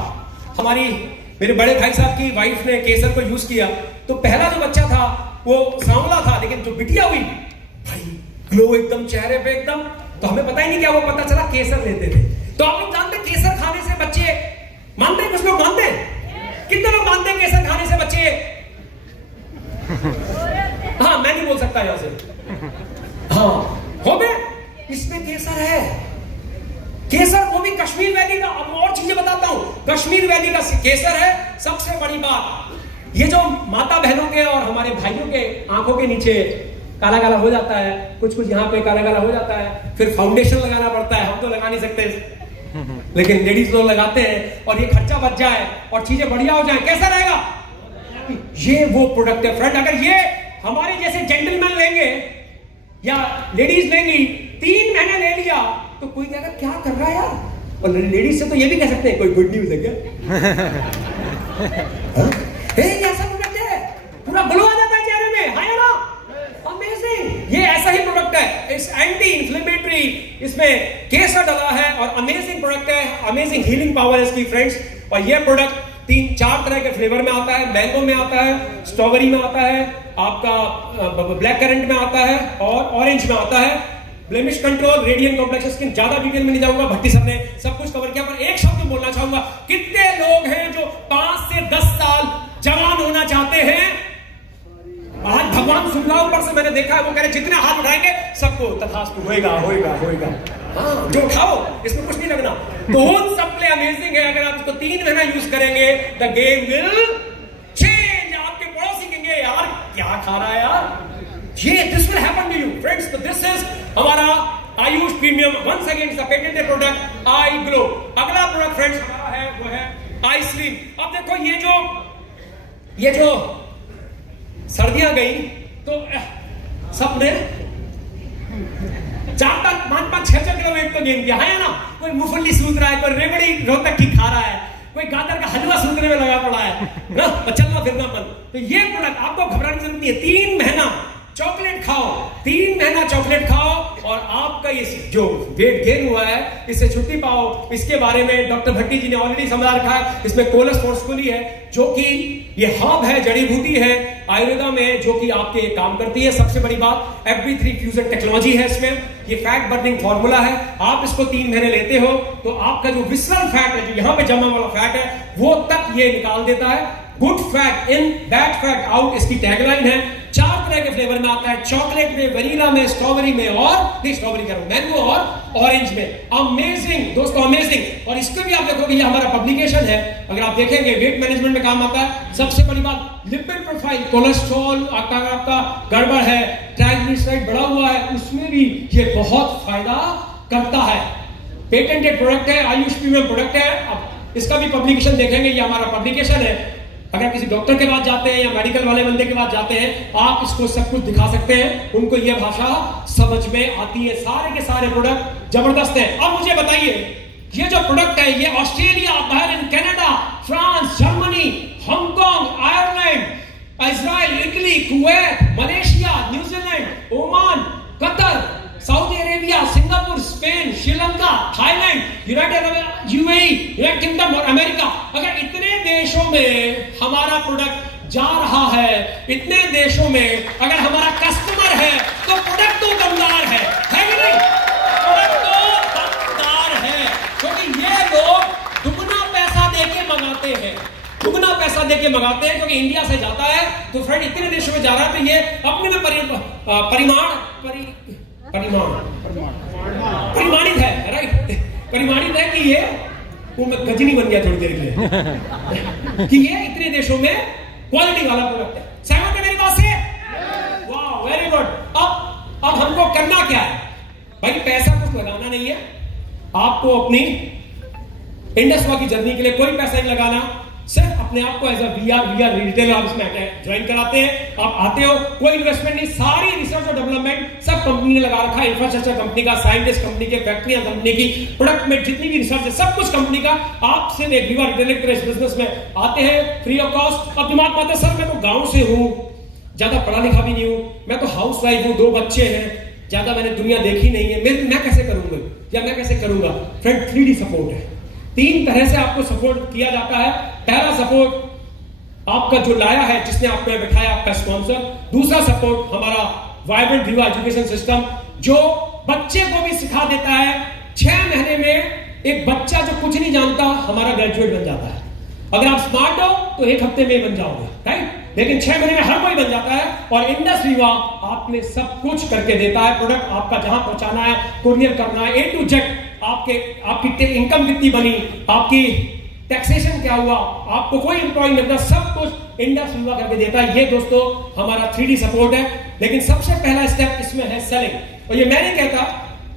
मेरे बड़े भाई साहब की वाइफ ने केसर को यूज किया, तो पहला जो बच्चा था वो सांवला था, लेकिन जो बिटिया हुई भाई ग्लो एकदम चेहरे पे एकदम। तो हमें पता ही नहीं क्या, वो पता चला केसर लेते थे। तो आप लोग जानते हैं केसर खाने से बच्चे मानते हैं? कुछ लोग मानते हैं? कितने लोग मानते हैं केसर खाने से बच्चे? हाँ, मैं नहीं बोल सकता यहां से। हाँ हो गए, इसमें केसर है। केसर वो भी कश्मीर वैली का। अब और चीजें बताता हूं, कश्मीर वैली का केसर है। सबसे बड़ी बात, ये जो माता बहनों के और हमारे भाइयों के आंखों के नीचे काला काला हो जाता है, कुछ कुछ यहाँ पे काला काला हो जाता है, फिर फाउंडेशन लगाना पड़ता है। हम तो लगा नहीं सकते, लेकिन लेडीज लोग लगाते हैं, और ये खर्चा बच जाए और चीजें बढ़िया हो जाए, कैसा रहेगा? ये वो प्रोडक्ट है फ्रेंड। अगर ये हमारे जैसे जेंटलमैन लेंगे या लेडीज लेंगी, 3 महीने ले लिया, तो कोई कहेगा क्या कर रहा है यार। और लेडीज से तो ये भी कह सकते हैं कोई गुड न्यूज है क्या? ऐसा प्रोडक्ट है, पूरा ग्लो आ जाता है चेहरे में, है ना? अमेजिंग। ये ऐसा ही प्रोडक्ट है। इस एंटी इंफ्लेमेटरी, इसमें केसर डला है और अमेजिंग प्रोडक्ट है, अमेजिंग हीलिंग पावर है इसकी फ्रेंड्स। और ये प्रोडक्ट 3-4 तरह के फ्लेवर में आता है, मैंगो में आता है, स्ट्रॉबेरी में आता है, आपका ब्लैक करंट में आता है और ऑरेंज में आता है। Blemish control, radiant complex skin, ज्यादा डिटेल में नहीं जाऊंगा, भट्टी सर ने सब कुछ कवर किया। पर एक शब्द बोलना चाहूंगा, कितने लोग हैं जो 5 से 10 साल जवान होना चाहते हैं? आज भगवान सुनला ऊपर से मैंने देखा है, वो कह रहे जितने हाथ उठाएंगे सबको तथास्तु होएगा होएगा होएगा। हाँ, जो खाओ, इसमें कुछ नहीं लगना। तो उन सब के लिए अमेजिंग है, अगर आप इसको 3 महीना यूज करेंगे, द गेम विल चेंज। आपके पड़ोसी कहेंगे यार क्या खा रहा है यार, ये this will happen to you friends. तो दिस इज हमारा Ayush premium, once again the patented product I glow. अगला प्रोडक्ट फ्रेंड्स हमारा है वो है आई स्लिम। अब देखो ये जो सर्दियां गई तो सबने 4-5-6 किलो वेट तो गेन किया है ना। कोई मूंगफली सूत रहा है, कोई रेवड़ी रोहतक की खा रहा है, कोई गाजर का हलवा सूतने में लगा पड़ा है ना, चलना फिरना मन। तो ये प्रोडक्ट आपको घबराने की जरूरत नहीं है। 3 महीना चॉकलेट खाओ, 3 महीना चॉकलेट खाओ और आपका ये जो वेट गेन हुआ है इससे छुट्टी पाओ। इसके बारे में डॉक्टर भट्टी जी ने ऑलरेडी समझा रखा है। इसमें कोलस फोर्सफुली है, जो कि ये हर्ब है, जड़ी बूटी है आयुर्वेदा में, जो कि आपके काम करती है। सबसे बड़ी बात FB3 फ्यूजन टेक्नोलॉजी है इसमें। ये फैट बर्निंग फॉर्मूला है। आप इसको 3 महीने लेते हो तो आपका जो विसरल फैट है, जो यहां पे जमा वाला फैट है, वो तक ये निकाल देता है। Good fat in, bad fat out, इसकी टैगलाइन है। 4 तरह के फ्लेवर में आता है, चॉकलेट में, वनीला में, स्ट्रॉबेरी में और नहीं स्ट्रॉबेरी करो, मैंगो और ऑरेंज में। अमेजिंग दोस्तों, अमेजिंग। और इसको भी आप देखोगे, ये हमारा पब्लिकेशन है, अगर आप देखेंगे वेट मैनेजमेंट में काम आता है। सबसे बड़ी बात लिपिड प्रोफाइल, कोलेस्ट्रॉल आपका गड़बड़ है, ट्राइग्लिसराइड बढ़ा हुआ है, उसमें भी ये बहुत फायदा करता है। पेटेंटेड प्रोडक्ट है, आयुष प्रीमियम प्रोडक्ट है। अब इसका भी पब्लिकेशन देखेंगे, ये हमारा पब्लिकेशन है। अगर किसी डॉक्टर के पास जाते हैं या मेडिकल वाले बंदे के पास जाते हैं, आप इसको सब कुछ दिखा सकते हैं, उनको यह भाषा समझ में आती है। सारे के सारे प्रोडक्ट जबरदस्त है। अब मुझे बताइए, ये जो प्रोडक्ट है ये Australia, Bahrain, Canada, France, Germany, Hong Kong, Ireland, Israel, Italy, Kuwait, Malaysia, New Zealand, Oman, Qatar, Saudi Arabia, Singapore, Spain, Sri Lanka, Thailand, United kingdom और अमेरिका, अगर इतने देशों में हमारा प्रोडक्ट जा रहा है, इतने देशों में अगर हमारा कस्टमर है, तो प्रोडक्ट तो दमदार है कि नहीं? प्रोडक्ट तो दमदार है, क्योंकि ये लोग दुगना पैसा देके मंगाते हैं, दुगना पैसा देके मंगाते हैं, क्योंकि इंडिया से जाता है। तो फ्रेंड इतने देशों में जा रहा है, तो ये अपने में परिमाणित है, राइट? परिमाणित है कि ये गजनी बन गया थोड़ी देर के लिए कि ये इतने देशों में क्वालिटी वाला प्रोडक्ट है। सहमत है मेरी बात से? वाह, वेरी गुड। अब हमको करना क्या है भाई? पैसा कुछ लगाना नहीं है आपको। अपनी इंडस्ट्री की जर्नी के लिए कोई पैसा नहीं लगाना, सिर्फ अपने आप को एज अ वीआर रिटेलर आप इसमें ज्वाइन कराते हैं। आप आते हो, कोई इन्वेस्टमेंट नहीं, सारी रिसर्च और डेवलपमेंट सब कंपनी ने लगा रखा है। इंफ्रास्ट्रक्चर कंपनी का, साइंटिस्ट कंपनी के, फैक्ट्रियां कंपनी की, प्रोडक्ट में जितनी भी रिसर्च है सब कुछ कंपनी का। आप सिर्फ एक वीआर रिटेलर के इस बिजनेस में आते हैं फ्री ऑफ कॉस्ट। अब दिमाग में आता है सर मैं तो गांव से हूं, ज्यादा पढ़ा लिखा भी नहीं हूं, मैं तो हाउस वाइफ हूं, 2 बच्चे हैं, ज्यादा मैंने दुनिया देखी नहीं है, मैं कैसे करूंगा या मैं कैसे करूंगा? फ्रेंड 3D सपोर्ट है। 3 तरह से आपको सपोर्ट किया जाता है। पहला सपोर्ट आपका जो लाया है, जिसने आपको बैठाया, आपका स्पॉन्सर। दूसरा सपोर्ट हमारा वाइब्रेंट विवा एजुकेशन सिस्टम, जो बच्चे को भी सिखा देता है। 6 महीने में एक बच्चा जो कुछ नहीं जानता हमारा ग्रेजुएट बन जाता है। अगर आप स्मार्ट हो तो 1 हफ्ते में बन जाओगे, राइट? लेकिन 6 महीने में हर कोई बन जाता है। और इंडस विवा आपने सब कुछ करके देता है। प्रोडक्ट आपका जहां पहुंचाना है, कुरियर करना है, A to Z, आपकी इनकम कितनी बनी, आपकी टैक्सेशन क्या हुआ, आपको कोई एम्प्लॉय नहीं, सब कुछ इंडस विवा करके देता है। ये दोस्तों हमारा 3D सपोर्ट है। लेकिन सबसे पहला स्टेप इसमें है सेलिंग। और ये मैं नहीं कहता,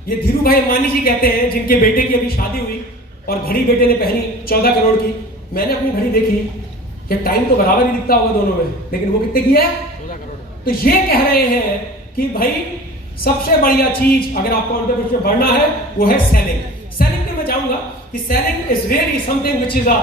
ये धीरू भाई अंबानी जी कहते हैं, जिनके बेटे की अभी शादी हुई और घड़ी बेटे ने पहनी 14 करोड़ की। मैंने अपनी घड़ी देखी कि टाइम तो बराबर ही दिखता होगा दोनों में, लेकिन वो कितने की है? 14 करोड़। तो ये कह रहे हैं कि भाई सबसे बढ़िया चीज अगर आपको एंटरप्रेन्योरशिप बढ़ना है वो है सेलिंग। सेलिंग में मैं जाऊंगा कि selling is really something which is a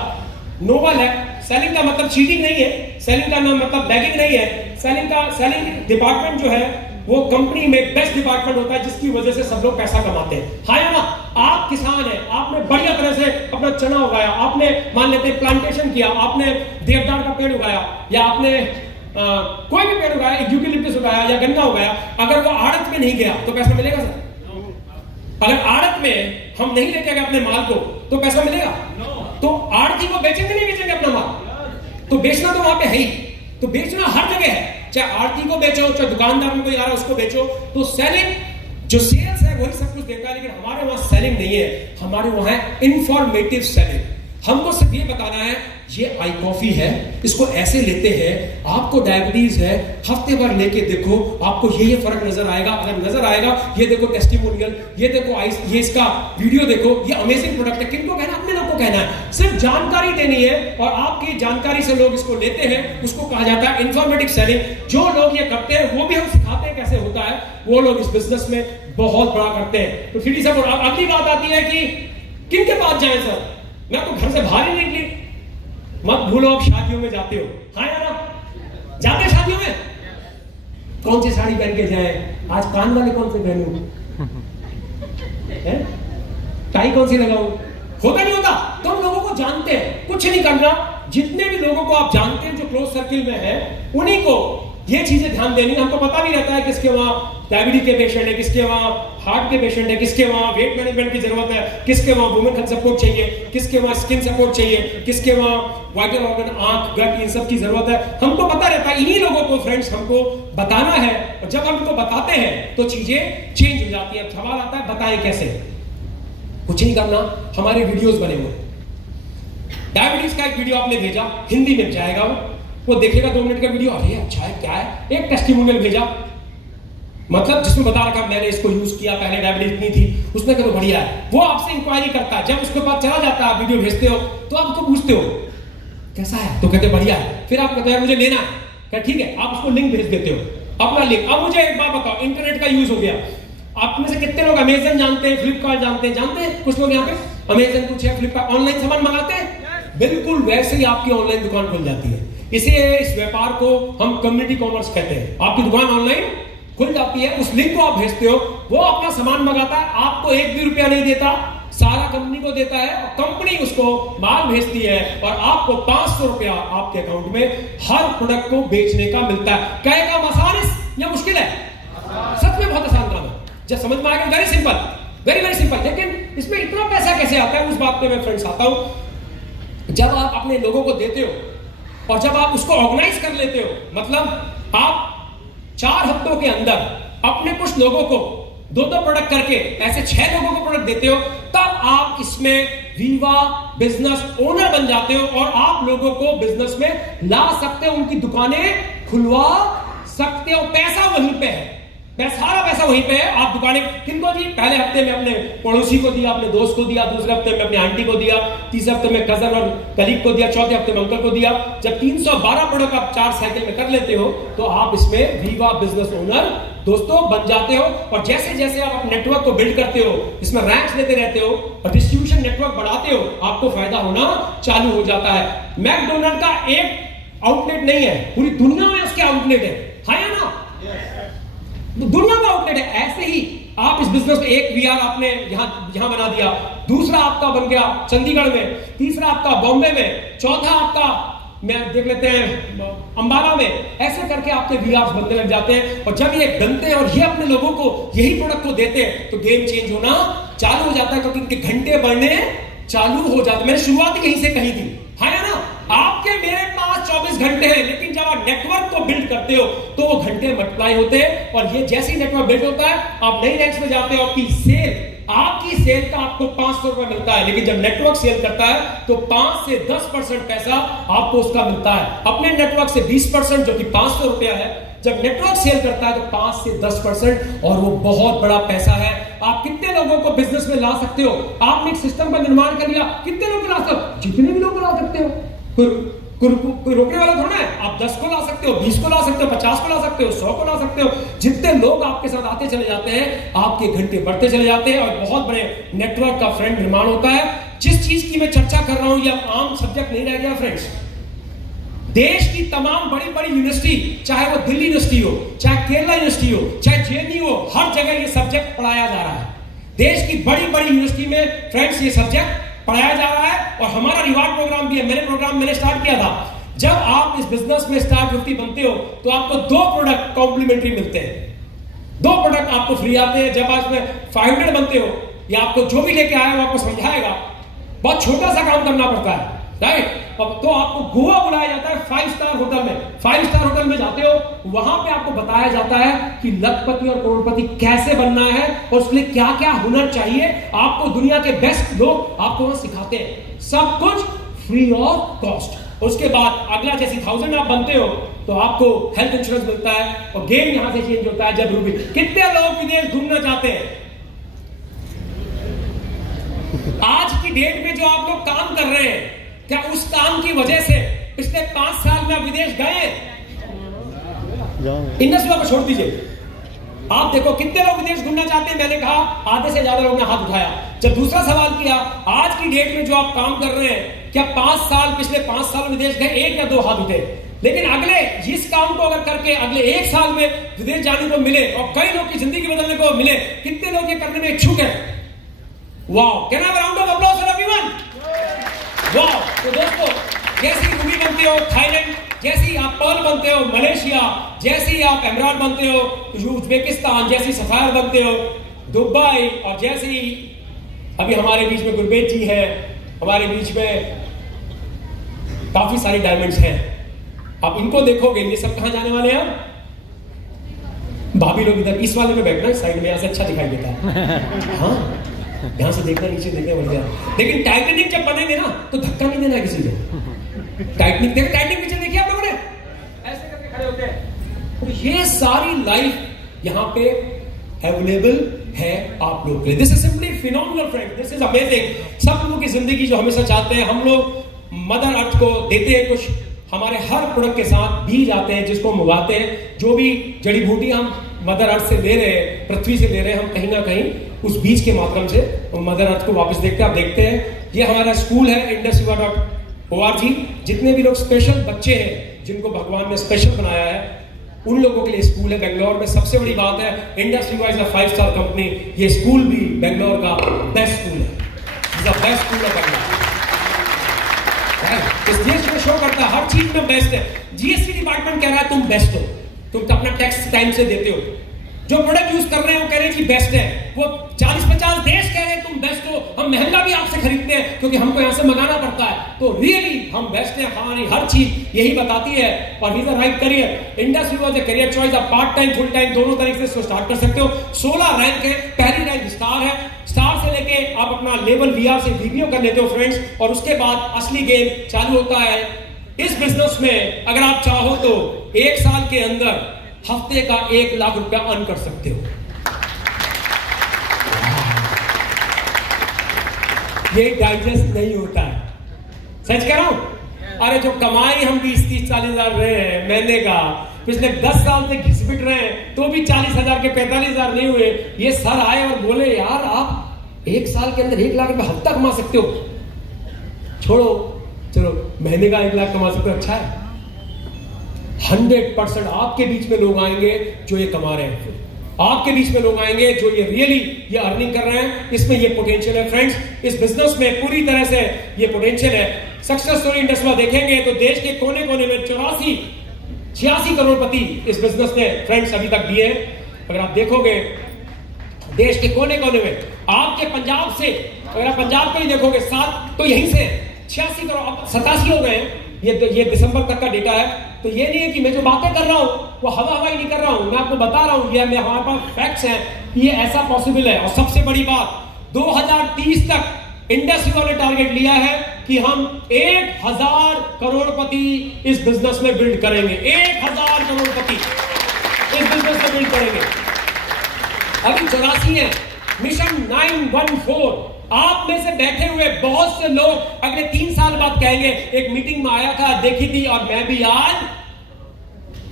Nobel act. Selling का मतलब चीटिंग नहीं है, सेलिंग का नाम मतलब बैगिंग नहीं है। सेलिंग डिपार्टमेंट जो है वो कंपनी में बेस्ट डिपार्टमेंट होता है जिसकी वजह से सब लोग पैसा कमाते हैं। हाँ या ना? आप किसान हैं, आपने बढ़िया तरह से अपना चना उगाया, आपने मान लेते हैं प्लांटेशन किया, आपने देवदार का पेड़ उगाया, या आपने कोई भी पेड़ उगाया, यूकेलिप्टस उगाया या गन्ना उगाया, अगर वो आड़त में नहीं गया तो पैसा मिलेगा सर? अगर आड़त में हम नहीं लेके गए अपने माल को तो पैसा मिलेगा? तो आड़ती को बेचेंगे नहीं बेचेंगे अपना माल? तो बेचना तो वहां पे है ही, तो बेचना हर जगह है, चाहे आड़ती को बेचो, चाहे दुकानदार में कोई आ रहा है उसको बेचो। तो सेलिंग, जो सेल्स है वही सब कुछ देता है, लेकिन हमारे वहां सेलिंग नहीं है, हमारे वहां है इंफॉर्मेटिव सेलिंग। हमको सिर्फ ये बताना है ये आई कॉफी है, इसको ऐसे लेते हैं, आपको डायबिटीज है, हफ्ते भर लेके देखो, आपको ये फर्क नजर आएगा। अगर नजर आएगा, ये देखो टेस्टिमोनियल, ये देखो आइस, ये इसका वीडियो देखो, ये अमेजिंग प्रोडक्ट है। किनको कहना? अपने लोग को कहना है, सिर्फ जानकारी देनी है, और आपकी जानकारी से लोग इसको लेते हैं, उसको कहा जाता है इंफॉर्मेटिव सेलिंग। जो लोग ये करते हैं वो भी हम सिखाते हैं कैसे होता है, वो लोग इस बिजनेस में बहुत बड़ा करते हैं। तो सीधी साहब अगली बात आती है कि किन के पास जाए सर? मैं तो घर से बाहर ही नहीं निकली। मत भूलो आप शादियों में जाते हो, हाँ या ना? जाते शादियों में कौन सी साड़ी पहन के जाए, आज कान वाले कौन से पहनूं, टाई कौन सी लगाऊं? होता नहीं होता? तो हम लोगों को जानते हैं, कुछ नहीं करना, जितने भी लोगों को आप जानते हैं जो क्लोज सर्किल में है उन्हीं को ये चीजें ध्यान देनी। हमको पता भी रहता है किसके वहां डायबिटीज के पेशेंट है, किसके वहां हार्ट के पेशेंट है, किसके वहां वेट मैनेजमेंट की जरूरत है, किसके वहां वुमेन हेल्थ सपोर्ट चाहिए, किसके वहां स्किन सपोर्ट चाहिए, किसके वहां वाइटल ऑर्गन, आंख, गट, इन सब की जरूरत है। हमको पता रहता है, इन्हीं लोगों को फ्रेंड्स हमको बताना है, और जब हम इनको बताते हैं तो चीजें चेंज हो जाती है। सवाल आता है बताएं कैसे? कुछ नहीं करना, हमारे वीडियोस बने हुए, डायबिटीज का एक वीडियो आपने भेजा, हिंदी में जाएगा, वो देखेगा 2 मिनट का वीडियो, अरे अच्छा है, क्या है, एक टेस्टिमोनियल भेजा, मतलब जिसमें बता रखा मैंने इसको यूज किया, पहले डायबिटीज नहीं थी, उसने कहा बढ़िया है। वो आपसे इंक्वायरी करता है, जब उसके पास चला जाता है, आप वीडियो भेजते हो तो आप उसको पूछते हो कैसा है, तो कहते बढ़िया है। फिर आप कहते हैं मुझे लेना है, क्या ठीक है, आप उसको लिंक भेज देते हो, अपना लिंक। अब मुझे एक बात बताओ, इंटरनेट का यूज हो गया, आप में से कितने लोग अमेजन जानते हैं, फ्लिपकार्ट जानते हैं? जानते हैं कुछ लोग यहाँ पे? अमेजन कुछ है, फ्लिपकार्ट, ऑनलाइन सामान मंगाते हैं, बिल्कुल वैसे ही आपकी ऑनलाइन दुकान खुल जाती है। इसलिए इस व्यापार को हम कम्युनिटी कॉमर्स कहते हैं। आपकी दुकान ऑनलाइन खुल जाती है, उस लिंक को आप भेजते हो, वो अपना सामान मंगाता है, आपको 1 भी रुपया नहीं देता, सारा कंपनी को देता है, और कंपनी उसको माल भेजती है, और आपको 500 रुपया आपके अकाउंट में हर प्रोडक्ट को बेचने का मिलता है। क्या काम आसान है या मुश्किल है? सच में बहुत आसान काम है, जब समझ में आएगा, very simple, very very simple. लेकिन इसमें इतना पैसा कैसे आता है, उस बात पे मैं फ्रेंड्स आता हूं। जब आप अपने लोगों को देते हो और जब आप उसको ऑर्गेनाइज कर लेते हो, मतलब आप 4 हफ्तों के अंदर अपने कुछ लोगों को 2-2 प्रोडक्ट करके ऐसे 6 लोगों को प्रोडक्ट देते हो, तब आप इसमें वीवा बिजनेस ओनर बन जाते हो, और आप लोगों को बिजनेस में ला सकते हो, उनकी दुकानें खुलवा सकते हो। पैसा वहीं पे है, सारा पैसा वहीं पे है। आप दुकानें किनको दी? पहले हफ्ते में अपने पड़ोसी को दिया, अपने दोस्त को दिया, दूसरे हफ्ते में अपने आंटी को दिया, तीसरे हफ्ते में कजन और कलीग को दिया, चौथे हफ्ते में अंकल को दिया। जब 312 प्रोडक्ट आप 4 साइकिल में कर लेते हो तो आप इसमें वीवा बिजनेस ओनर दोस्तों बन जाते हो। और जैसे जैसे आप नेटवर्क को बिल्ड करते हो, इसमें रैंक्स लेते रहते हो और डिस्ट्रीब्यूशन नेटवर्क बढ़ाते हो, आपको फायदा होना चालू हो जाता है। मैकडोनल्ड का एक आउटलेट नहीं है, पूरी दुनिया में उसके आउटलेट है या ना? दुनिया का आउटलेट है। ऐसे ही आप इस बिजनेस में एक वीआर आपने यहां बना दिया, दूसरा आपका बन गया चंडीगढ़ में, तीसरा आपका बॉम्बे में, चौथा आपका मैं देख लेते हैं अंबाला में। ऐसे करके आपके वीआर्स बनने लग जाते हैं, और जब ये बनते हैं और ये अपने लोगों को यही प्रोडक्ट को देते हैं तो गेम चेंज होना चालू हो जाता है, क्योंकि इनके घंटे बढ़ने चालू हो जाते। मैंने शुरुआत ही यहीं से कही थी, हाँ या ना? आपके मेरे पास 24 घंटे हैं, लेकिन जब आप नेटवर्क को बिल्ड करते हो तो वो घंटे मल्टीप्लाई होते हैं, और ये जैसे ही नेटवर्क बिल्ड होता है आप नई रैंक्स में जाते हो। आपकी सेल का आपको 500 रुपए मिलता है, लेकिन जब नेटवर्क सेल करता है तो 5 से 10% पैसा आपको उसका मिलता है। अपने नेटवर्क से 20% जो कि 500 रुपया है, जब नेटवर्क सेल करता है तो 5 से 10%, और वो बहुत बड़ा पैसा है। आप कितने लोगों को बिजनेस में ला सकते हो? आपने एक सिस्टम का निर्माण कर लिया, कितने लोग ला सकते हो? जितने भी लोग ला सकते हो, कोई रोकने वाला थोड़ा है। आप 10 को ला सकते हो, 20 को ला सकते हो, 50 को ला सकते हो, 100 को ला सकते हो। जितने लोग आपके साथ आते चले जाते हैं, आपके घंटे बढ़ते चले जाते हैं, और बहुत बड़े नेटवर्क का फ्रेंड निर्माण होता है। जिस चीज की मैं चर्चा कर रहा हूं, यह आम सब्जेक्ट नहीं रह गया फ्रेंड्स, देश की तमाम बड़ी बड़ी यूनिवर्सिटी, चाहे वो दिल्ली यूनिवर्सिटी हो, चाहे केरला यूनिवर्सिटी हो, चाहे जेएनयू हो, हर जगह ये सब्जेक्ट पढ़ाया जा रहा है। देश की बड़ी बड़ी यूनिवर्सिटी में फ्रेंड्स ये सब्जेक्ट पढ़ाया जा रहा है और हमारा रिवार्ड प्रोग्राम भी है। मैंने स्टार्ट किया था। जब आप इस बिजनेस में स्टार 50 बनते हो तो आपको 2 प्रोडक्ट कॉम्प्लीमेंट्री मिलते हैं, 2 प्रोडक्ट आपको फ्री आते हैं। जब आप में 500 बनते हो या आपको जो भी लेके आया वो आपको समझाएगा, बहुत छोटा सा काम करना पड़ता है, राइट। अब तो आपको गोवा बुलाया जाता है 5 स्टार होटल में। 5 स्टार होटल में जाते हो, वहां पे आपको बताया जाता है कि लखपति और करोड़पति कैसे बनना है और उसके लिए क्या क्या हुनर चाहिए। आपको दुनिया के बेस्ट लोग आपको वहां सिखाते हैं, सब कुछ फ्री ऑफ कॉस्ट। उसके बाद अगला जैसे 1000 आप बनते हो तो आपको हेल्थ इंश्योरेंस मिलता है और गेम यहां से चेंज होता है। जब रूबी, कितने लोग विदेश घूमना चाहते हैं? आज की डेट में जो आप लोग काम कर रहे हैं, क्या उस काम की वजह से पिछले 5 साल में आप विदेश गए? इंडस्ट्री को छोड़ दीजिए, आप देखो कितने लोग विदेश घूमना चाहते हैं। मैंने कहा आधे से ज्यादा लोगों ने हाथ उठाया। जब दूसरा सवाल किया, आज की डेट में जो आप काम कर रहे हैं, क्या 5 साल पिछले 5 साल विदेश गए? 1 या 2 हाथ उठे। लेकिन अगले इस काम को अगर करके अगले 1 साल में विदेश जाने को मिले और कई लोग की जिंदगी बदलने को मिले, कितने लोग ये करने में इच्छुक है? Wow, can I have a round of applause for everyone? Wow. तो दोस्तों, जैसी रूबी बनते हो थाईलैंड, जैसी आप पर्ल बनते हो मलेशिया, जैसी आप एमरात बनते हो उज्बेकिस्तान, जैसी सफायर बनते हो दुबई, और जैसी अभी हमारे बीच में गुरबेज जी है, हमारे बीच में काफी सारी डायमंड्स हैं। आप इनको देखोगे, ये सब कहां जाने वाले हैं? भाभी लोग इधर इस वाले में बैठना, साइड में, यहां से अच्छा दिखाई देता है। हाँ, यहां से देखना, नीचे देखना बढ़ गया। लेकिन टाइटैनिक जब बनेंगे ना तो धक्का नहीं देना किसी को। टाइटैनिक देखो, टाइटैनिक पिक्चर देखिए आप लोगों ने, ऐसे करके खड़े होते हैं। तो ये सारी लाइफ यहां पे अवेलेबल है आप लोग के लिए। This is simply phenomenal friend, this is amazing. सब लोगों की जिंदगी जो हमेशा चाहते हैं, हम लोग मदर अर्थ को देते हैं कुछ, हमारे हर प्रोडक्ट के साथ बीज आते हैं जिसको हम उगाते हैं। जो भी जड़ी बूटी हम मदर अर्थ से ले रहे हैं, पृथ्वी से ले रहे हैं, हम कहीं ना कहीं उस बीज के माध्यम से मदर अर्थ को वापस देखते हैं। आप देखते हैं, ये हमारा स्कूल है indusviva.org। जितने भी लोग स्पेशल बच्चे हैं, जिनको भगवान ने स्पेशल बनाया है, उन लोगों के लिए स्कूल है। बेंगलोर में सबसे बड़ी बात है, इंडस्ट्रीवा इज अ 5 स्टार कंपनी। ये स्कूल भी बेंगलोर का बेस्ट स्कूल है, is the best school of Bangalore. इस देश में शो करता है, हर चीज में बेस्ट है। जीएसटी डिपार्टमेंट कह रहा है तुम बेस्ट हो, तुम तो अपना टैक्स टाइम से देते हो। जो प्रोडक्ट यूज कर रहे हैं वो कह रहे हैं कि बेस्ट है। वो 40-50 देश कह रहे हैं तुम बेस्ट हो। हम महंगा भी आपसे खरीदते हैं क्योंकि हमको यहां से मंगाना पड़ता है। तो रियली हम बेस्ट हैं। हमारी हर चीज यही बताती है। और is the right career. Industry was a career choice. आप पार्ट टाइम फुल टाइम दोनों तरीके से स्टार्ट कर सकते हो। 16 रैंक है, पहली रैंक स्टार है। स्टार से लेके आप अपना लेवल वीआर से वीपीओ कर लेते हो फ्रेंड्स, और उसके बाद असली गेम चालू होता है। इस बिजनेस में अगर आप चाहो तो 1 साल के अंदर हफ्ते का 1 लाख रुपया अर्न कर सकते हो। ये डाइजेस्ट नहीं होता है, सच कह रहा हूं। अरे जो कमाई हम 20-30-40 हजार रहे हैं महीने का, पिछले 10 साल से घिसपिट रहे हैं, तो भी 40 हजार के 45 हजार नहीं हुए। ये सर आए और बोले यार आप 1 साल के अंदर 1 लाख रुपए हफ्ता कमा सकते हो। छोड़ो, चलो महीने का 1 लाख कमा सकते हो, अच्छा है। 100% आपके बीच में लोग आएंगे जो ये कमा रहे हैं। आपके बीच में लोग आएंगे जो ये रियली ये अर्निंग कर रहे हैं। इसमें ये पोटेंशियल है फ्रेंड्स। इस बिजनेस में पूरी तरह से ये पोटेंशियल है। सक्सेस स्टोरी इंडस्ट्री देखेंगे तो देश के कोने कोने में 86 करोड़पति इस बिजनेस ने फ्रेंड्स अभी तक दिए हैं। अगर आप देखोगे देश के कोने कोने में, आपके पंजाब से, अगर आप पंजाब को ही देखोगे 7, तो यहीं से 86 करोड़ 87 हो गए हैं। ये दिसंबर तक का डेटा है। तो ये नहीं है कि मैं जो बातें कर रहा हूं वो हवा ही नहीं कर रहा हूं, मैं आपको बता रहा हूं, ये हमारे पास फैक्ट्स हैं कि ये ऐसा पॉसिबल है। और सबसे बड़ी बात, 2030 तक इंडस्ट्री ने टारगेट लिया है कि हम 1000 करोड़पति इस बिजनेस में बिल्ड करेंगे। 1000 करोड़पति इस बिजनेस में बिल्ड करेंगे। अभी 84 है, मिशन 914। आप में से बैठे हुए बहुत से लोग अगले 3 साल बाद कहेंगे एक मीटिंग में आया था, देखी थी, और मैं भी आज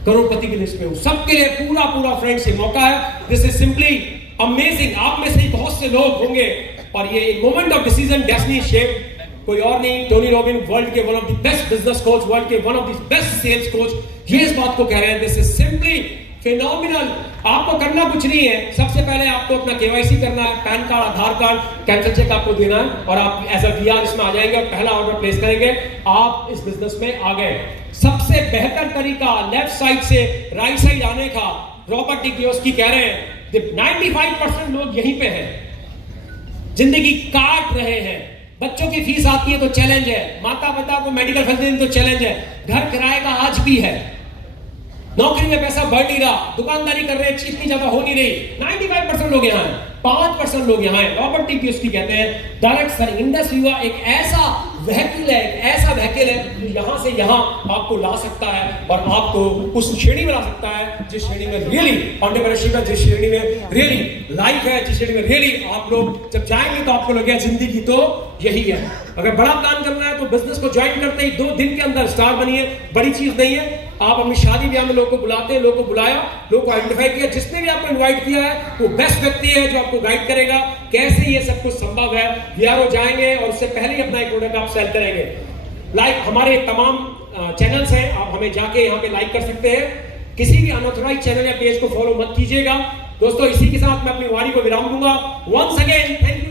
करोड़पति की लिस्ट में हूं। सबके लिए पूरा फ्रेंड्स ये मौका है। This is simply amazing. आप में से बहुत से लोग होंगे और ये moment of decision destiny shape कोई और नहीं, टोनी रॉबिन, वर्ल्ड के one of the best business coach, world के one of the best sales coach, ये इस बात को कह रहे हैं, दिस इज सिंपली फिनोमिनल। आपको करना कुछ नहीं है, सबसे पहले आपको अपना केवाईसी करना है, पैन कार्ड, आधार कार्ड, कैंसर चेक आपको देना है और आप एज अ वीआर इसमें आ जाएंगे और पहला ऑर्डर प्लेस करेंगे, आप इस बिजनेस में आ गए। सबसे बेहतर तरीका लेफ्ट साइड से राइट साइड आने का, रॉबर्ट डी कियोस्की कह रहे हैं 95% लोग यहीं पे हैं, जिंदगी काट रहे हैं। बच्चों की फीस आती है तो चैलेंज है, माता पिता को मेडिकल फैसिलिटी तो चैलेंज है, घर किराए का आज भी है, नौकरी में पैसा बढ़ नहीं रहा, दुकानदारी कर रहे हैं, इतनी ज्यादा हो नहीं रही। 95% लोग यहाँ हैं, 5% लोग यहाँ हैं। रॉबर्ट टी कियोस्की कहते हैं डायरेक्ट सेलिंग इंडस युवा एक ऐसा व्हीकल है, एक ऐसा व्हीकल है जो यहां से यहां आपको ला सकता है और आपको उस श्रेणी में ला सकता है जिस श्रेणी में रियली एंटरप्रेन्योरशिप है, जिस श्रेणी में रियली लाइफ है, जिस श्रेणी में रियली आप लोग जब जाएंगे तो आपको लगेगा जिंदगी तो यही है। अगर बड़ा प्लान करना है तो बिजनेस को ज्वाइन करते ही 2 दिन के अंदर स्टार बनिए, बड़ी चीज नहीं है। आप अपनी शादी ब्याह में लोगों को बुलाते हैं, लोगों को बुलाया, लोगों को आइडेंटिफाई किया, जिसने भी आपको इनवाइट किया है वो बेस्ट व्यक्ति है जो आपको गाइड करेगा कैसे ये सब कुछ संभव है। वीआरओ जाएंगे और उससे पहले ही अपना एक प्रोडक्ट आप सेल करेंगे। लाइक हमारे तमाम चैनल्स हैं, आप हमें जाके यहाँ पे लाइक कर सकते हैं। किसी भी अनऑथराइज्ड चैनल या पेज को फॉलो मत कीजिएगा। दोस्तों इसी के साथ मैं अपनी वाणी को विराम दूंगा। Once again thank you.